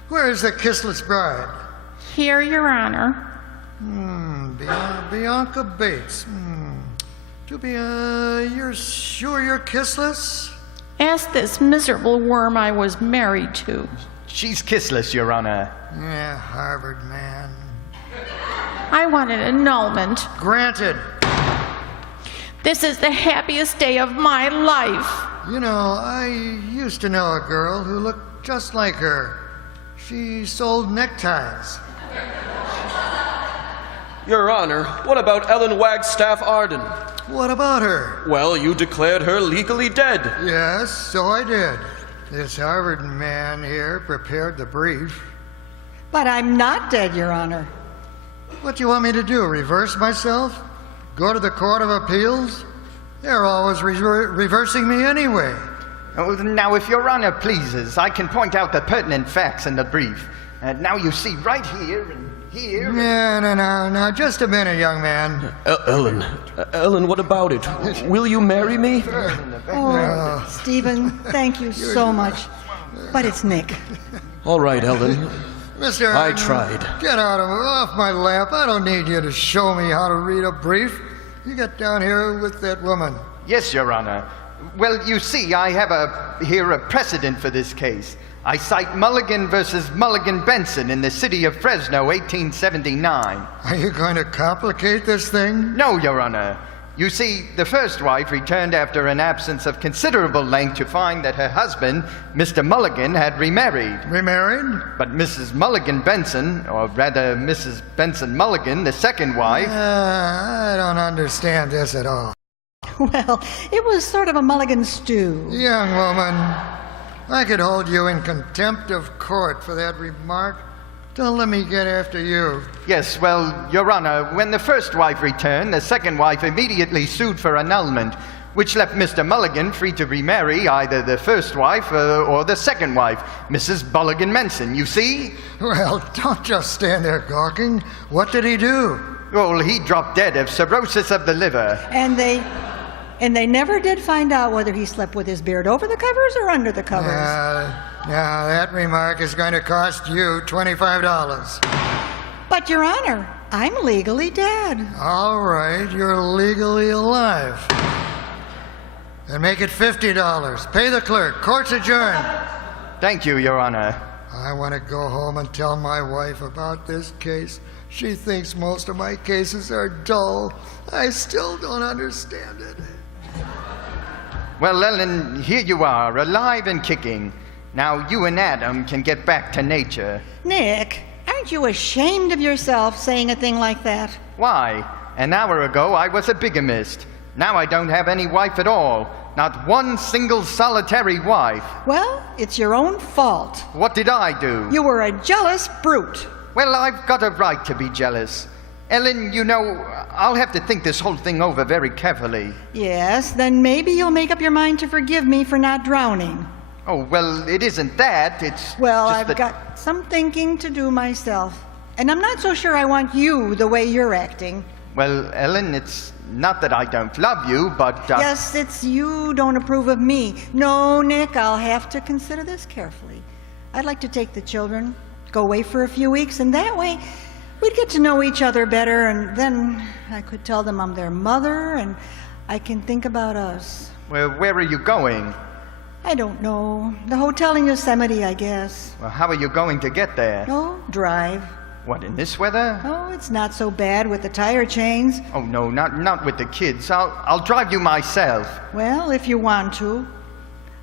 Where's the kissless bride? Here, Your Honor. Bianca Bates. You're sure you're kissless? Ask this miserable worm I was married to. She's kissless, Your Honor. Yeah, Harvard man. I want an annulment. Granted. This is the happiest day of my life. You know, I used to know a girl who looked just like her. She sold neckties. Your Honor, what about Ellen Wagstaff Arden? What about her? Well, you declared her legally dead. Yes, so I did. This Harvard man here prepared the brief. But I'm not dead, Your Honor. What do you want me to do, reverse myself? Go to the Court of Appeals? They're always reversing me anyway. Oh, now, if Your Honor pleases, I can point out the pertinent facts in the brief. Now you see right here and here. No, just a minute, young man. Ellen, what about it? Will you marry me? Oh, Stephen, thank you so much. But it's Nick. All right, Ellen. Mr. I Arden, tried. Get off my lap. I don't need you to show me how to read a brief. You get down here with that woman. Yes, Your Honor. Well, you see, I have here a precedent for this case. I cite Mulligan versus Mulligan-Benson in the city of Fresno, 1879. Are you going to complicate this thing? No, Your Honor. You see, the first wife returned after an absence of considerable length to find that her husband, Mr. Mulligan, had remarried. Remarried? But Mrs. Mulligan-Benson, or rather Mrs. Benson-Mulligan, the second wife... I don't understand this at all. Well, it was sort of a Mulligan stew. Young woman, I could hold you in contempt of court for that remark. Don't let me get after you. Yes, well, Your Honor, when the first wife returned, the second wife immediately sued for annulment, which left Mr. Mulligan free to remarry either the first wife or the second wife, Mrs. Mulligan-Benson, you see? Well, don't just stand there gawking. What did he do? Well, he dropped dead of cirrhosis of the liver. And they never did find out whether he slept with his beard over the covers or under the covers. Now, that remark is going to cost you $25. But, Your Honor, I'm legally dead. All right, you're legally alive. Then make it $50. Pay the clerk. Court's adjourned. Thank you, Your Honor. I want to go home and tell my wife about this case. She thinks most of my cases are dull. I still don't understand it. Well, Ellen, here you are, alive and kicking. Now you and Adam can get back to nature. Nick, aren't you ashamed of yourself saying a thing like that? Why? An hour ago I was a bigamist. Now I don't have any wife at all. Not one single solitary wife. Well, it's your own fault. What did I do? You were a jealous brute. Well, I've got a right to be jealous. Ellen, you know, I'll have to think this whole thing over very carefully. Yes, then maybe you'll make up your mind to forgive me for not drowning. Oh, well, it isn't that. It's Well, just I've that... got some thinking to do myself. And I'm not so sure I want you the way you're acting. Well, Ellen, it's not that I don't love you, but... Yes, it's you don't approve of me. No, Nick, I'll have to consider this carefully. I'd like to take the children, go away for a few weeks, and that way we'd get to know each other better, and then I could tell them I'm their mother, and I can think about us. Well, where are you going? I don't know. The hotel in Yosemite, I guess. Well, how are you going to get there? Oh, drive. What, in this weather? Oh, it's not so bad with the tire chains. Oh, no, not with the kids. I'll drive you myself. Well, if you want to.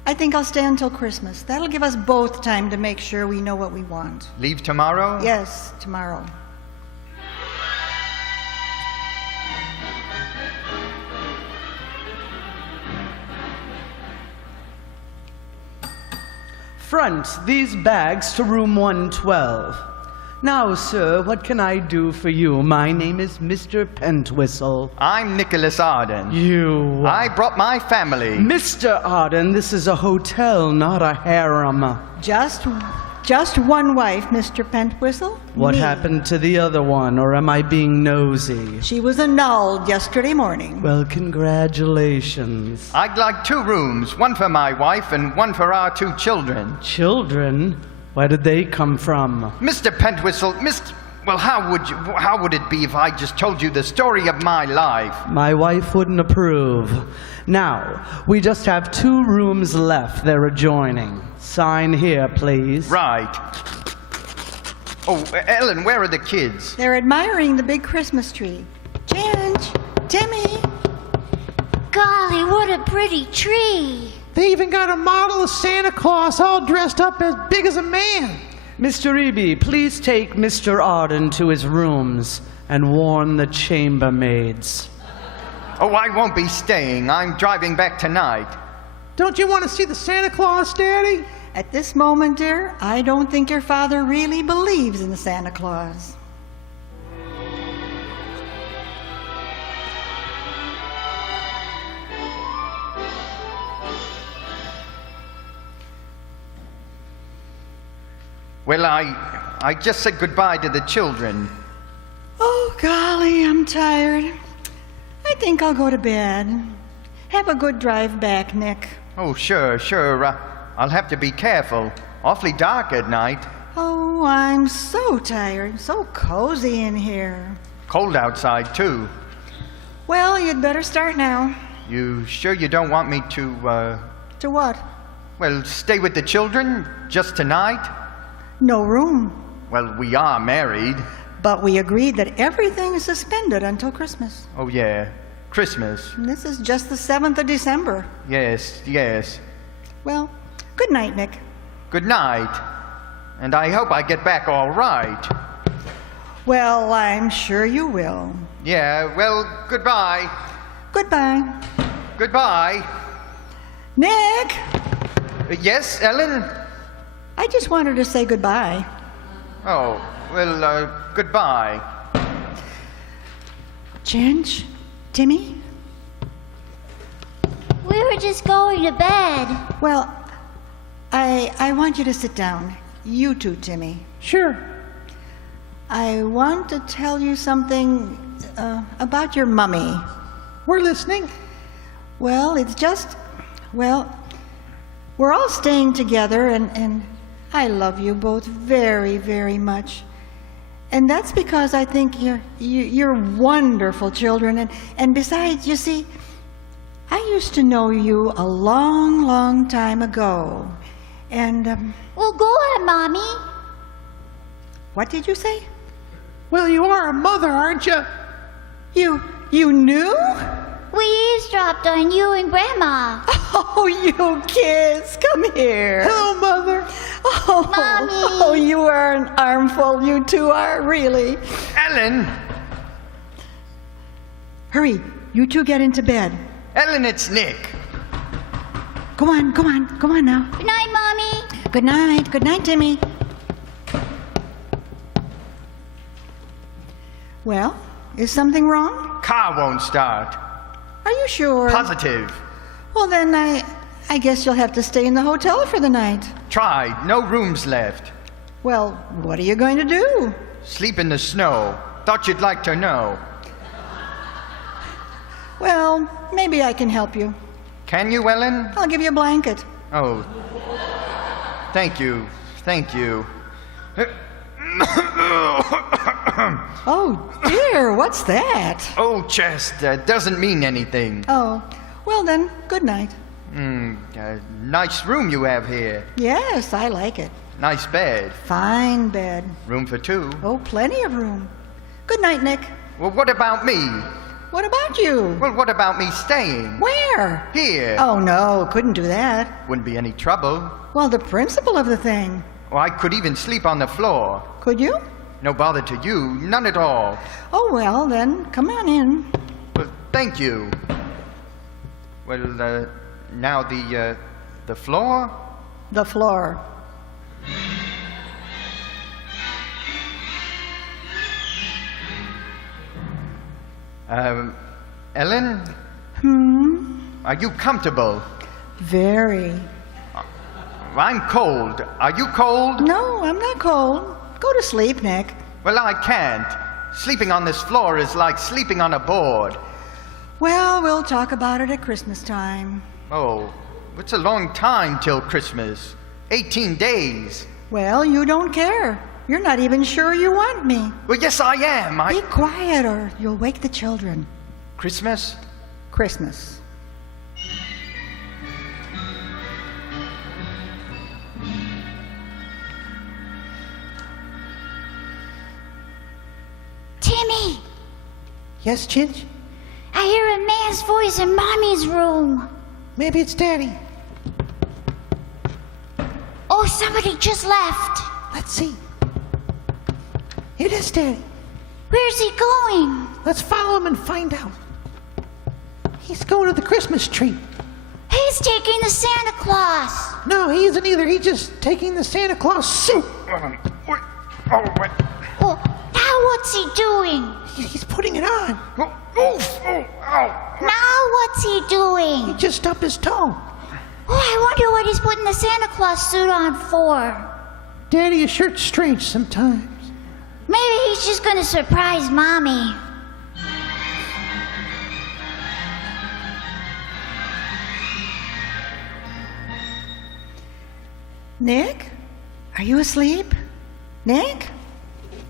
I think I'll stay until Christmas. That'll give us both time to make sure we know what we want. Leave tomorrow? Yes, tomorrow. Front these bags to room 112. Now, sir, what can I do for you? My name is Mr. Pentwhistle. I'm Nicholas Arden. You... I brought my family. Mr. Arden, this is a hotel, not a harem. Just one wife, Mr. Pentwhistle. What Me. happened to the other one, or am I being nosy? She was annulled yesterday morning. Well, congratulations. I'd like 2 rooms, one for my wife and one for our 2 children. Children? Where did they come from? Mr. Pentwhistle, well, how would it be if I just told you the story of my life? My wife wouldn't approve. Now, we just have 2 rooms left. They're adjoining. Sign here, please. Right. Oh, Ellen, where are the kids? They're admiring the big Christmas tree. Ginge, Timmy. Golly, what a pretty tree. They even got a model of Santa Claus all dressed up as big as a man. Mr. Eby, please take Mr. Arden to his rooms and warn the chambermaids. Oh, I won't be staying. I'm driving back tonight. Don't you want to see the Santa Claus, Daddy? At this moment, dear, I don't think your father really believes in Santa Claus. Well, I just said goodbye to the children. Oh, golly, I'm tired. I think I'll go to bed. Have a good drive back, Nick. Oh, sure. I'll have to be careful. Awfully dark at night. Oh, I'm so tired. So cozy in here. Cold outside, too. Well, you'd better start now. You sure you don't want me to, To what? well, stay with the children just tonight? No room. Well, we are married. But we agreed that everything is suspended until Christmas. Oh, yeah. Christmas. And this is just the 7th of December. Yes. Well, good night, Nick. Good night. And I hope I get back all right. Well, I'm sure you will. Yeah, well, goodbye. Goodbye. Goodbye. Nick! Yes, Ellen? I just wanted to say goodbye. Oh, well, goodbye. Ginge? Timmy? We were just going to bed. Well, I want you to sit down. You too, Timmy. Sure. I want to tell you something about your mummy. We're listening. Well, it's just, well, we're all staying together, and I love you both very, very much. And that's because I think you're wonderful children. And besides, you see, I used to know you a long, long time ago. And, Well, go on, Mommy. what did you say? Well, you are a mother, aren't you? You knew? We eavesdropped on you and Grandma. Oh, you kids, come here. Hello, Mother. Oh, Mommy. Oh, you are an armful, you two are, really. Ellen! Hurry, you two get into bed. Ellen, it's Nick. Go on now. Good night, Mommy. Good night, Timmy. Well, is something wrong? Car won't start. Are you sure? Positive. Well, then I guess you'll have to stay in the hotel for the night. Tried. No rooms left. Well, what are you going to do? Sleep in the snow. Thought you'd like to know. Well, maybe I can help you. Can you, Ellen? I'll give you a blanket. Oh. Thank you. Oh, dear, what's that? Oh, chest. Doesn't mean anything. Oh, well then, good night. Nice room you have here. Yes, I like it. Nice bed. Fine bed. Room for two. Oh, plenty of room. Good night, Nick. Well, what about me? What about you? Well, what about me staying? Where? Here. Oh, no, couldn't do that. Wouldn't be any trouble. Well, the principle of the thing. Or I could even sleep on the floor. Could you? No bother to you. None at all. Oh, well, then, come on in. Well, thank you. Well, now the floor? The floor. Ellen? Are you comfortable? Very. I'm cold. Are you cold? No, I'm not cold. Go to sleep, Nick. Well, I can't. Sleeping on this floor is like sleeping on a board. Well, we'll talk about it at Christmas time. Oh, it's a long time till Christmas. 18 days. Well, you don't care. You're not even sure you want me. Well, yes, I am. Be quiet or you'll wake the children. Christmas? Christmas. Timmy, Yes, Ginge? I hear a man's voice in Mommy's room. Maybe it's Daddy. Oh, somebody just left. Let's see. It is Daddy. Where's he going? Let's follow him and find out. He's going to the Christmas tree. He's taking the Santa Claus. No, he isn't either. He's just taking the Santa Claus suit. Wait. Oh, wait. Well, now what's he doing? He's putting it on. Oh, oof. Oh, ow. Now what's he doing? He just stubbed his toe. Oh, I wonder what he's putting the Santa Claus suit on for. Daddy, your shirt's strange sometimes. Maybe he's just gonna surprise Mommy. Nick? Are you asleep? Nick?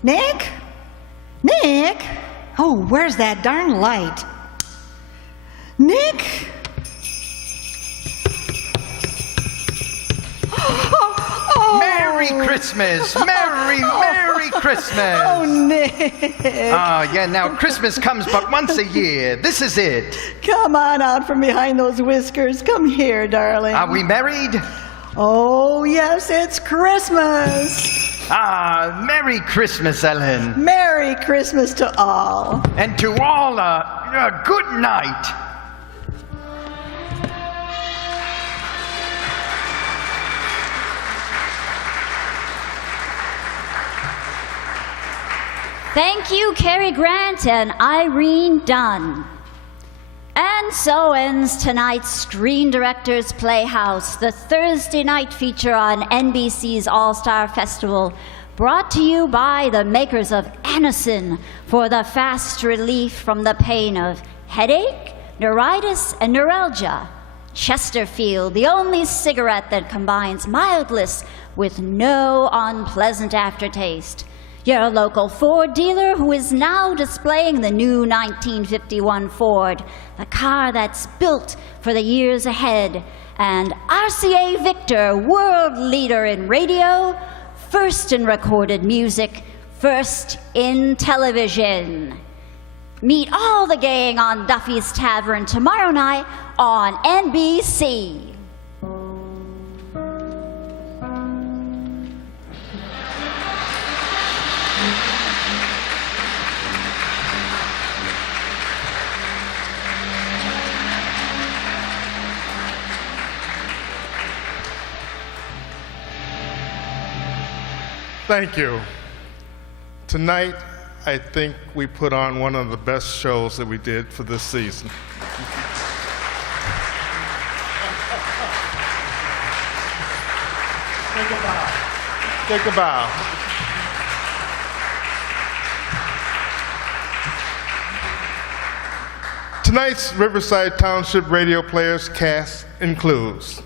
Nick? Nick? Oh, where's that darn light? Nick? Merry Christmas! Merry Christmas! Oh, Nick. Oh, yeah, now Christmas comes but once a year. This is it. Come on out from behind those whiskers. Come here, darling. Are we married? Oh, yes, it's Christmas. Ah, Merry Christmas, Ellen. Merry Christmas to all. And to all, a good night. Thank you, Cary Grant and Irene Dunn. And so ends tonight's Screen Directors Playhouse, the Thursday night feature on NBC's All-Star Festival, brought to you by the makers of Anacin for the fast relief from the pain of headache, neuritis, and neuralgia. Chesterfield, the only cigarette that combines mildness with no unpleasant aftertaste. Your local Ford dealer who is now displaying the new 1951 Ford, the car that's built for the years ahead. And RCA Victor, world leader in radio, first in recorded music, first in television. Meet all the gang on Duffy's Tavern tomorrow night on NBC. Thank you. Tonight, I think we put on one of the best shows that we did for this season. Take a bow. Take a bow. Tonight's Riverside Township Radio Players cast includes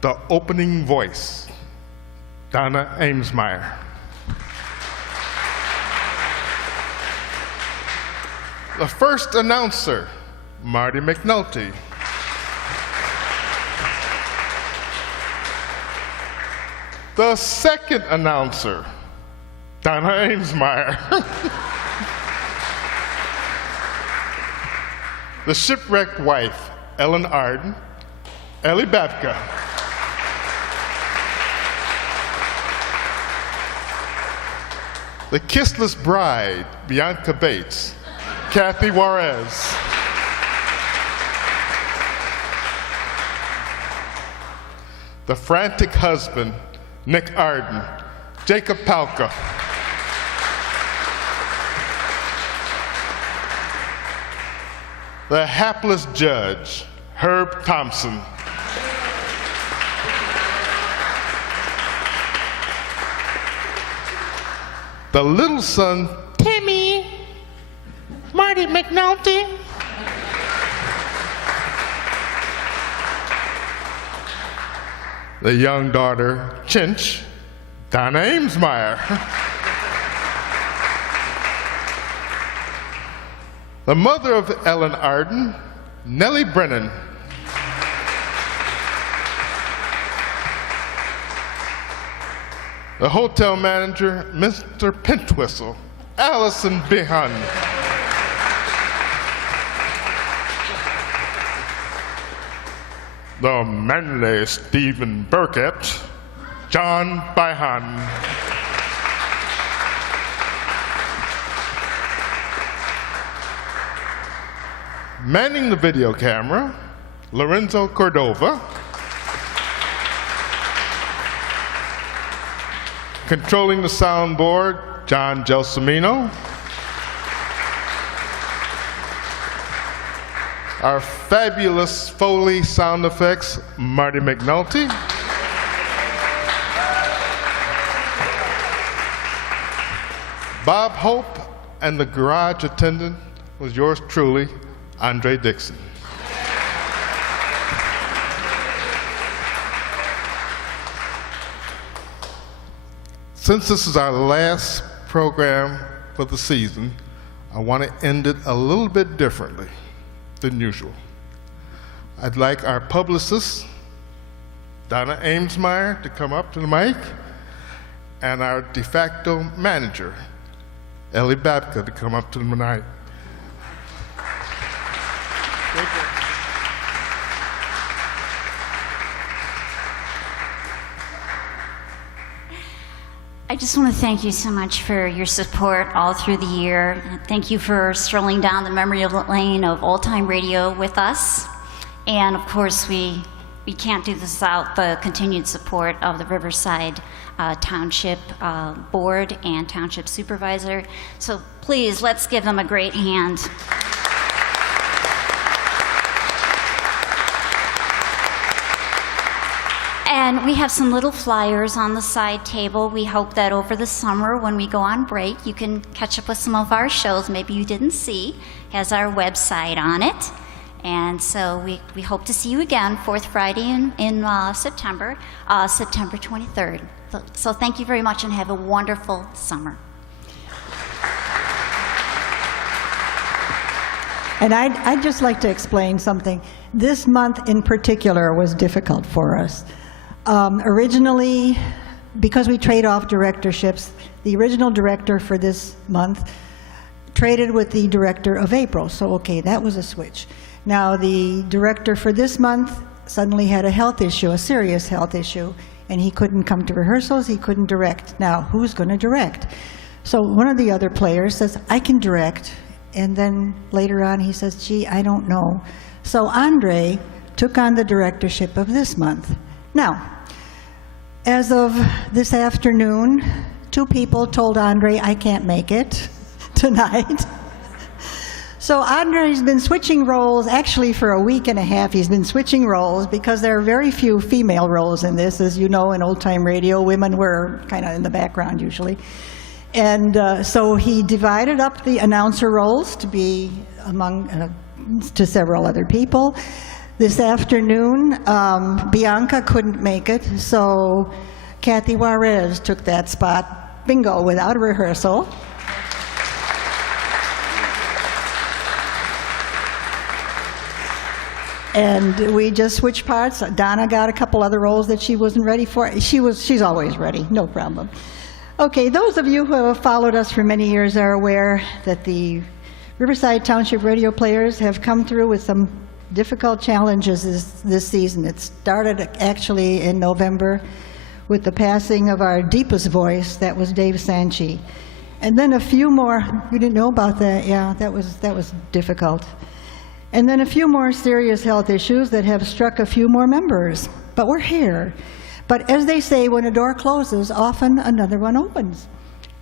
the opening voice, Donna Amesmeyer. The first announcer, Marty McNulty. The second announcer, Donna Amesmeyer. The shipwrecked wife, Ellen Arden, Ellie Babka. The kissless bride, Bianca Bates, Kathy Juarez. The frantic husband, Nick Arden, Jacob Palka. The hapless judge, Herb Thompson. The little son, Timmy, Marty McNulty. The young daughter, Chinch, Donna Amesmeyer. The mother of Ellen Arden, Nellie Brennan. The hotel manager, Mr. Pintwhistle, Allison Behan. The manly Stephen Burkett, John Byhan. Manning the video camera, Lorenzo Cordova. Controlling the soundboard, John Gelsomino. Our fabulous Foley sound effects, Marty McNulty. Bob Hope, and the garage attendant was yours truly, Andre Dixon. Since this is our last program for the season, I want to end it a little bit differently than usual. I'd like our publicist, Donna Amesmeyer, to come up to the mic, and our de facto manager, Ellie Babka, to come up to the mic. I just want to thank you so much for your support all through the year. Thank you for strolling down the memory lane of old-time radio with us. And of course, we can't do this without the continued support of the Riverside Township Board and Township Supervisor. So please, let's give them a great hand. And we have some little flyers on the side table. We hope that over the summer, when we go on break, you can catch up with some of our shows maybe you didn't see. It has our website on it. And so we hope to see you again, fourth Friday in September, September 23rd. So thank you very much and have a wonderful summer. And I'd just like to explain something. This month in particular was difficult for us. Originally, because we trade off directorships, the original director for this month traded with the director of April. So, okay, that was a switch. Now, the director for this month suddenly had a health issue, a serious health issue, and he couldn't come to rehearsals, he couldn't direct. Now, who's going to direct? So one of the other players says, I can direct. And then later on, he says, gee, I don't know. So Andre took on the directorship of this month. Now, as of this afternoon, 2 people told Andre, I can't make it tonight. So Andre's been switching roles, actually for a week and a half he's been switching roles because there are very few female roles in this. As you know, in old-time radio, women were kind of in the background usually. And so he divided up the announcer roles to be among, to several other people. This afternoon, Bianca couldn't make it, so Kathy Juarez took that spot, bingo, without a rehearsal. And we just switched parts. Donna got a couple other roles that she wasn't ready for. She's always ready, no problem. Okay, those of you who have followed us for many years are aware that the Riverside Township radio players have come through with some difficult challenges this season. It started actually in November with the passing of our deepest voice, that was Dave Sanchi. And then a few more, you didn't know about that? Yeah, that was difficult. And then a few more serious health issues that have struck a few more members. But we're here. But as they say, when a door closes, often another one opens.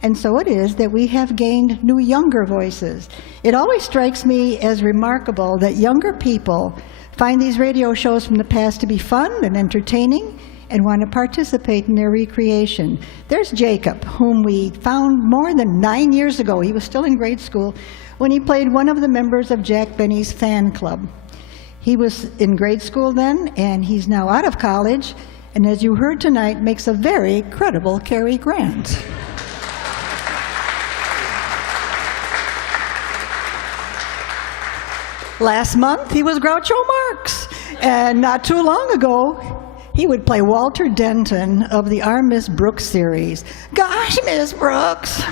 And so it is that we have gained new younger voices. It always strikes me as remarkable that younger people find these radio shows from the past to be fun and entertaining and want to participate in their recreation. There's Jacob, whom we found more than 9 years ago. He was still in grade school when he played one of the members of Jack Benny's fan club. He was in grade school then, and he's now out of college, and as you heard tonight, makes a very credible Cary Grant. Last month, he was Groucho Marx, and not too long ago, he would play Walter Denton of the Our Miss Brooks series. Gosh, Miss Brooks!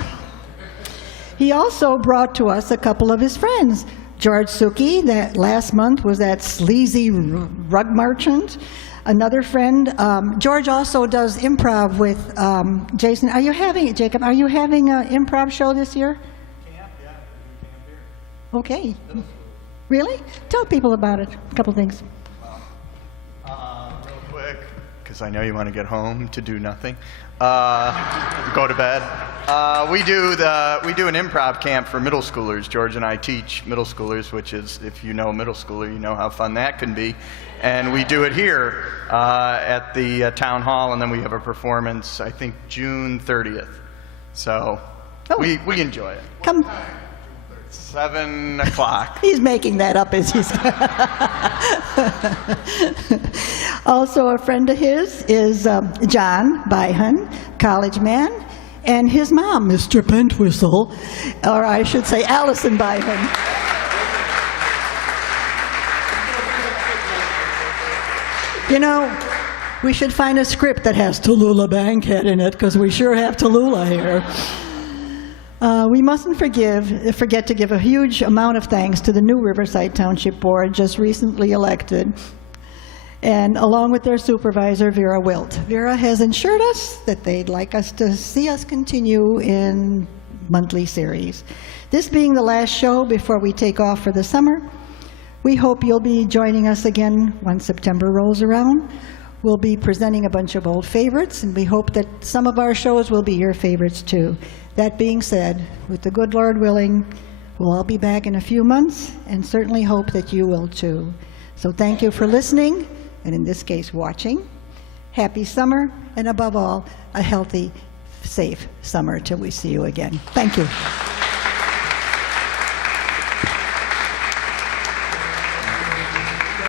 He also brought to us a couple of his friends. George Suki, that last month was that sleazy rug merchant. Another friend, George also does improv with Jason. Are you having, Jacob, are you having an improv show this year? Camp, yeah. Okay. Really? Tell people about it, a couple things. Real quick, because I know you want to get home to do nothing. Go to bed. We do an improv camp for middle schoolers. George and I teach middle schoolers, which is, if you know a middle schooler, you know how fun that can be. And we do it here at the town hall, and then we have a performance, I think, June 30th. So we enjoy it. Come. 7 o'clock. He's making that up as he's. Also, a friend of his is John Byhan, college man, and his mom, Mr. Pentwhistle, or I should say Allison Byhan. You know, we should find a script that has Tallulah Bankhead in it, because we sure have Tallulah here. We mustn't forget to give a huge amount of thanks to the new Riverside Township Board, just recently elected, and along with their supervisor, Vera Wilt. Vera has assured us that they'd like us to see us continue in monthly series. This being the last show before we take off for the summer, we hope you'll be joining us again when September rolls around. We'll be presenting a bunch of old favorites, and we hope that some of our shows will be your favorites too. That being said, with the good Lord willing, we'll all be back in a few months, and certainly hope that you will too. So thank you for listening, and in this case, watching. Happy summer, and above all, a healthy, safe summer till we see you again. Thank you.